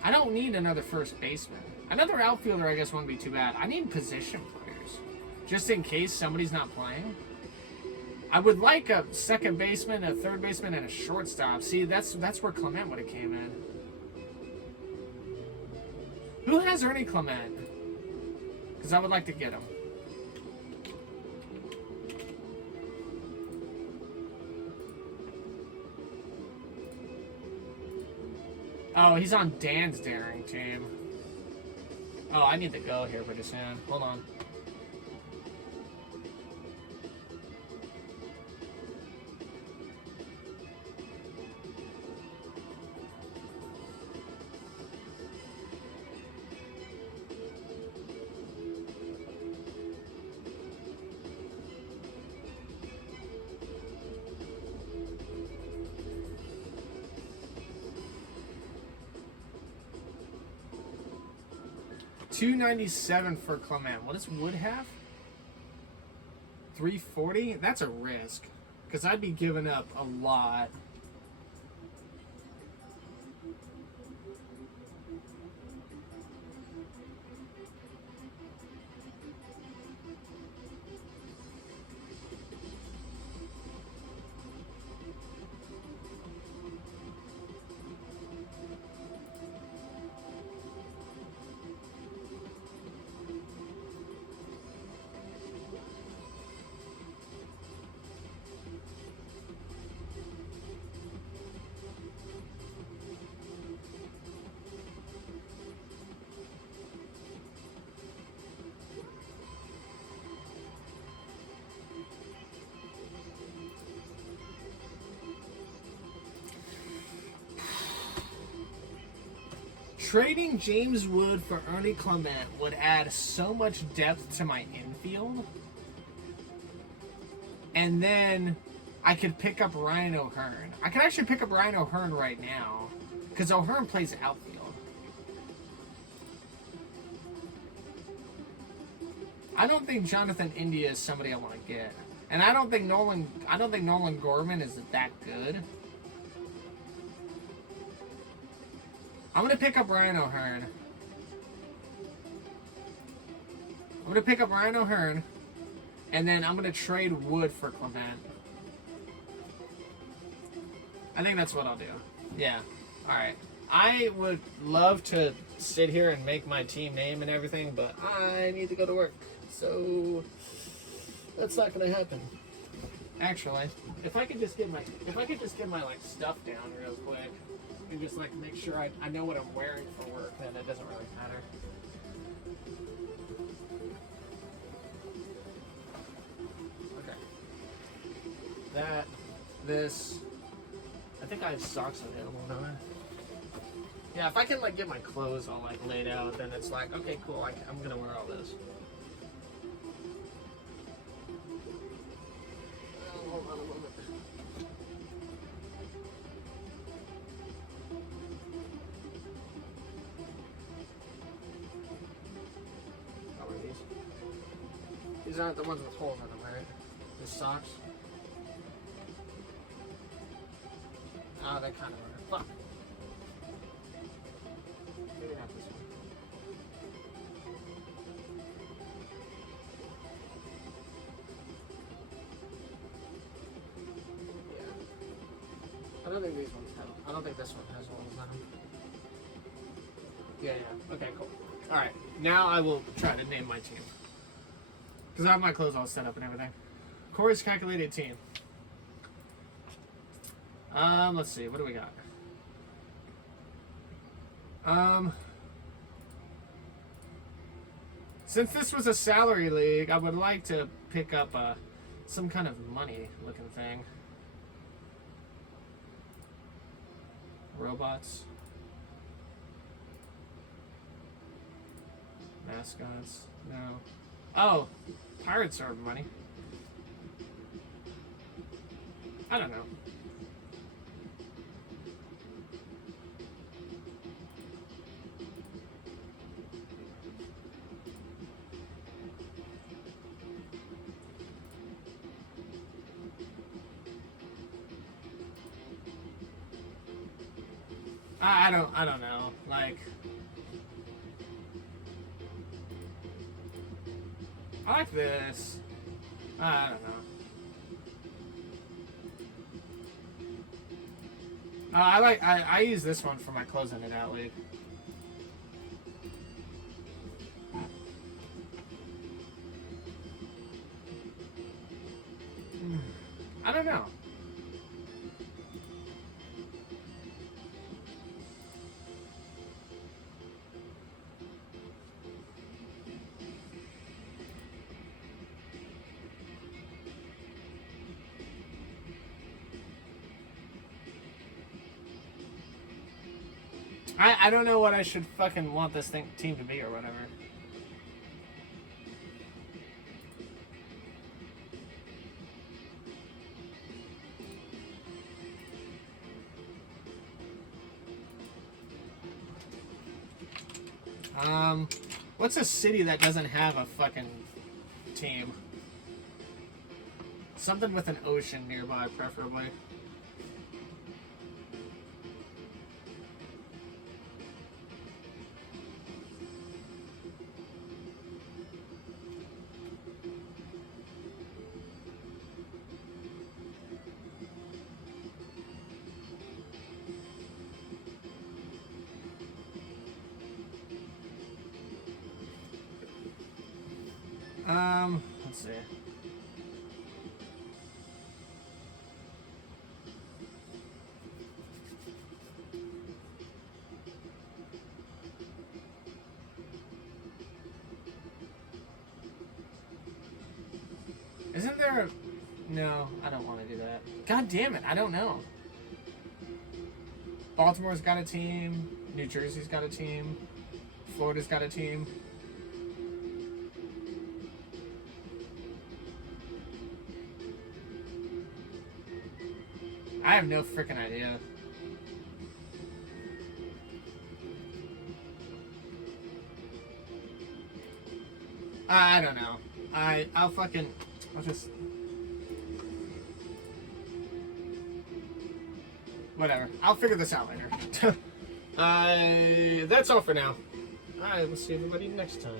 I don't need another first baseman. Another outfielder, I guess, wouldn't be too bad. I need position players. Just in case somebody's not playing. I would like a second baseman, a third baseman, and a shortstop. See, that's where Clement would have came in. Who has Ernie Clement? Because I would like to get him. Oh, he's on Dan's daring team. Oh, I need to go here pretty soon. Hold on. $297 for Clement. What does Wood have? $340? That's a risk. Because I'd be giving up a lot. Trading James Wood for Ernie Clement would add so much depth to my infield. And then I could pick up Ryan O'Hearn. I could actually pick up Ryan O'Hearn right now. Because O'Hearn plays outfield. I don't think Jonathan India is somebody I want to get. And I don't think Nolan Gorman is that good. I'm going to pick up Ryan O'Hearn. And then I'm going to trade Wood for Clement. I think that's what I'll do. Yeah. Alright. I would love to sit here and make my team name and everything, but I need to go to work. So, that's not going to happen. Actually, if I could just get my like stuff down real quick and just like make sure I know what I'm wearing for work, then it doesn't really matter. Okay. That, this. I think I have socks available, don't I? Yeah, if I can like get my clothes all like laid out, then it's like, okay, cool. I'm gonna wear all this. Hold on a moment. How are these? These aren't the ones with holes in them, right? The socks. Oh, they kind of are. Fuck. Maybe not this one. Yeah. I don't think these ones have. I don't think this one has holes in them. Yeah, yeah. Okay, cool. Alright, now I will try to name my team. Because I have my clothes all set up and everything. Corey's calculated team. Let's see, what do we got? Since this was a salary league, I would like to pick up some kind of money looking thing. Robots. Mascots. No. Oh, pirates are money. I don't know. I don't know. Like, I like this. I don't know. I use this one for my closing it out league. I don't know. I don't know what I should fucking want this team to be or whatever. What's a city that doesn't have a fucking team? Something with an ocean nearby, preferably. Let's see. Isn't there a... No, I don't want to do that. God damn it, I don't know. Baltimore's got a team. New Jersey's got a team. Florida's got a team. I have no freaking idea. I don't know. I'll just... Whatever. I'll figure this out later. That's all for now. Alright, we'll see everybody next time.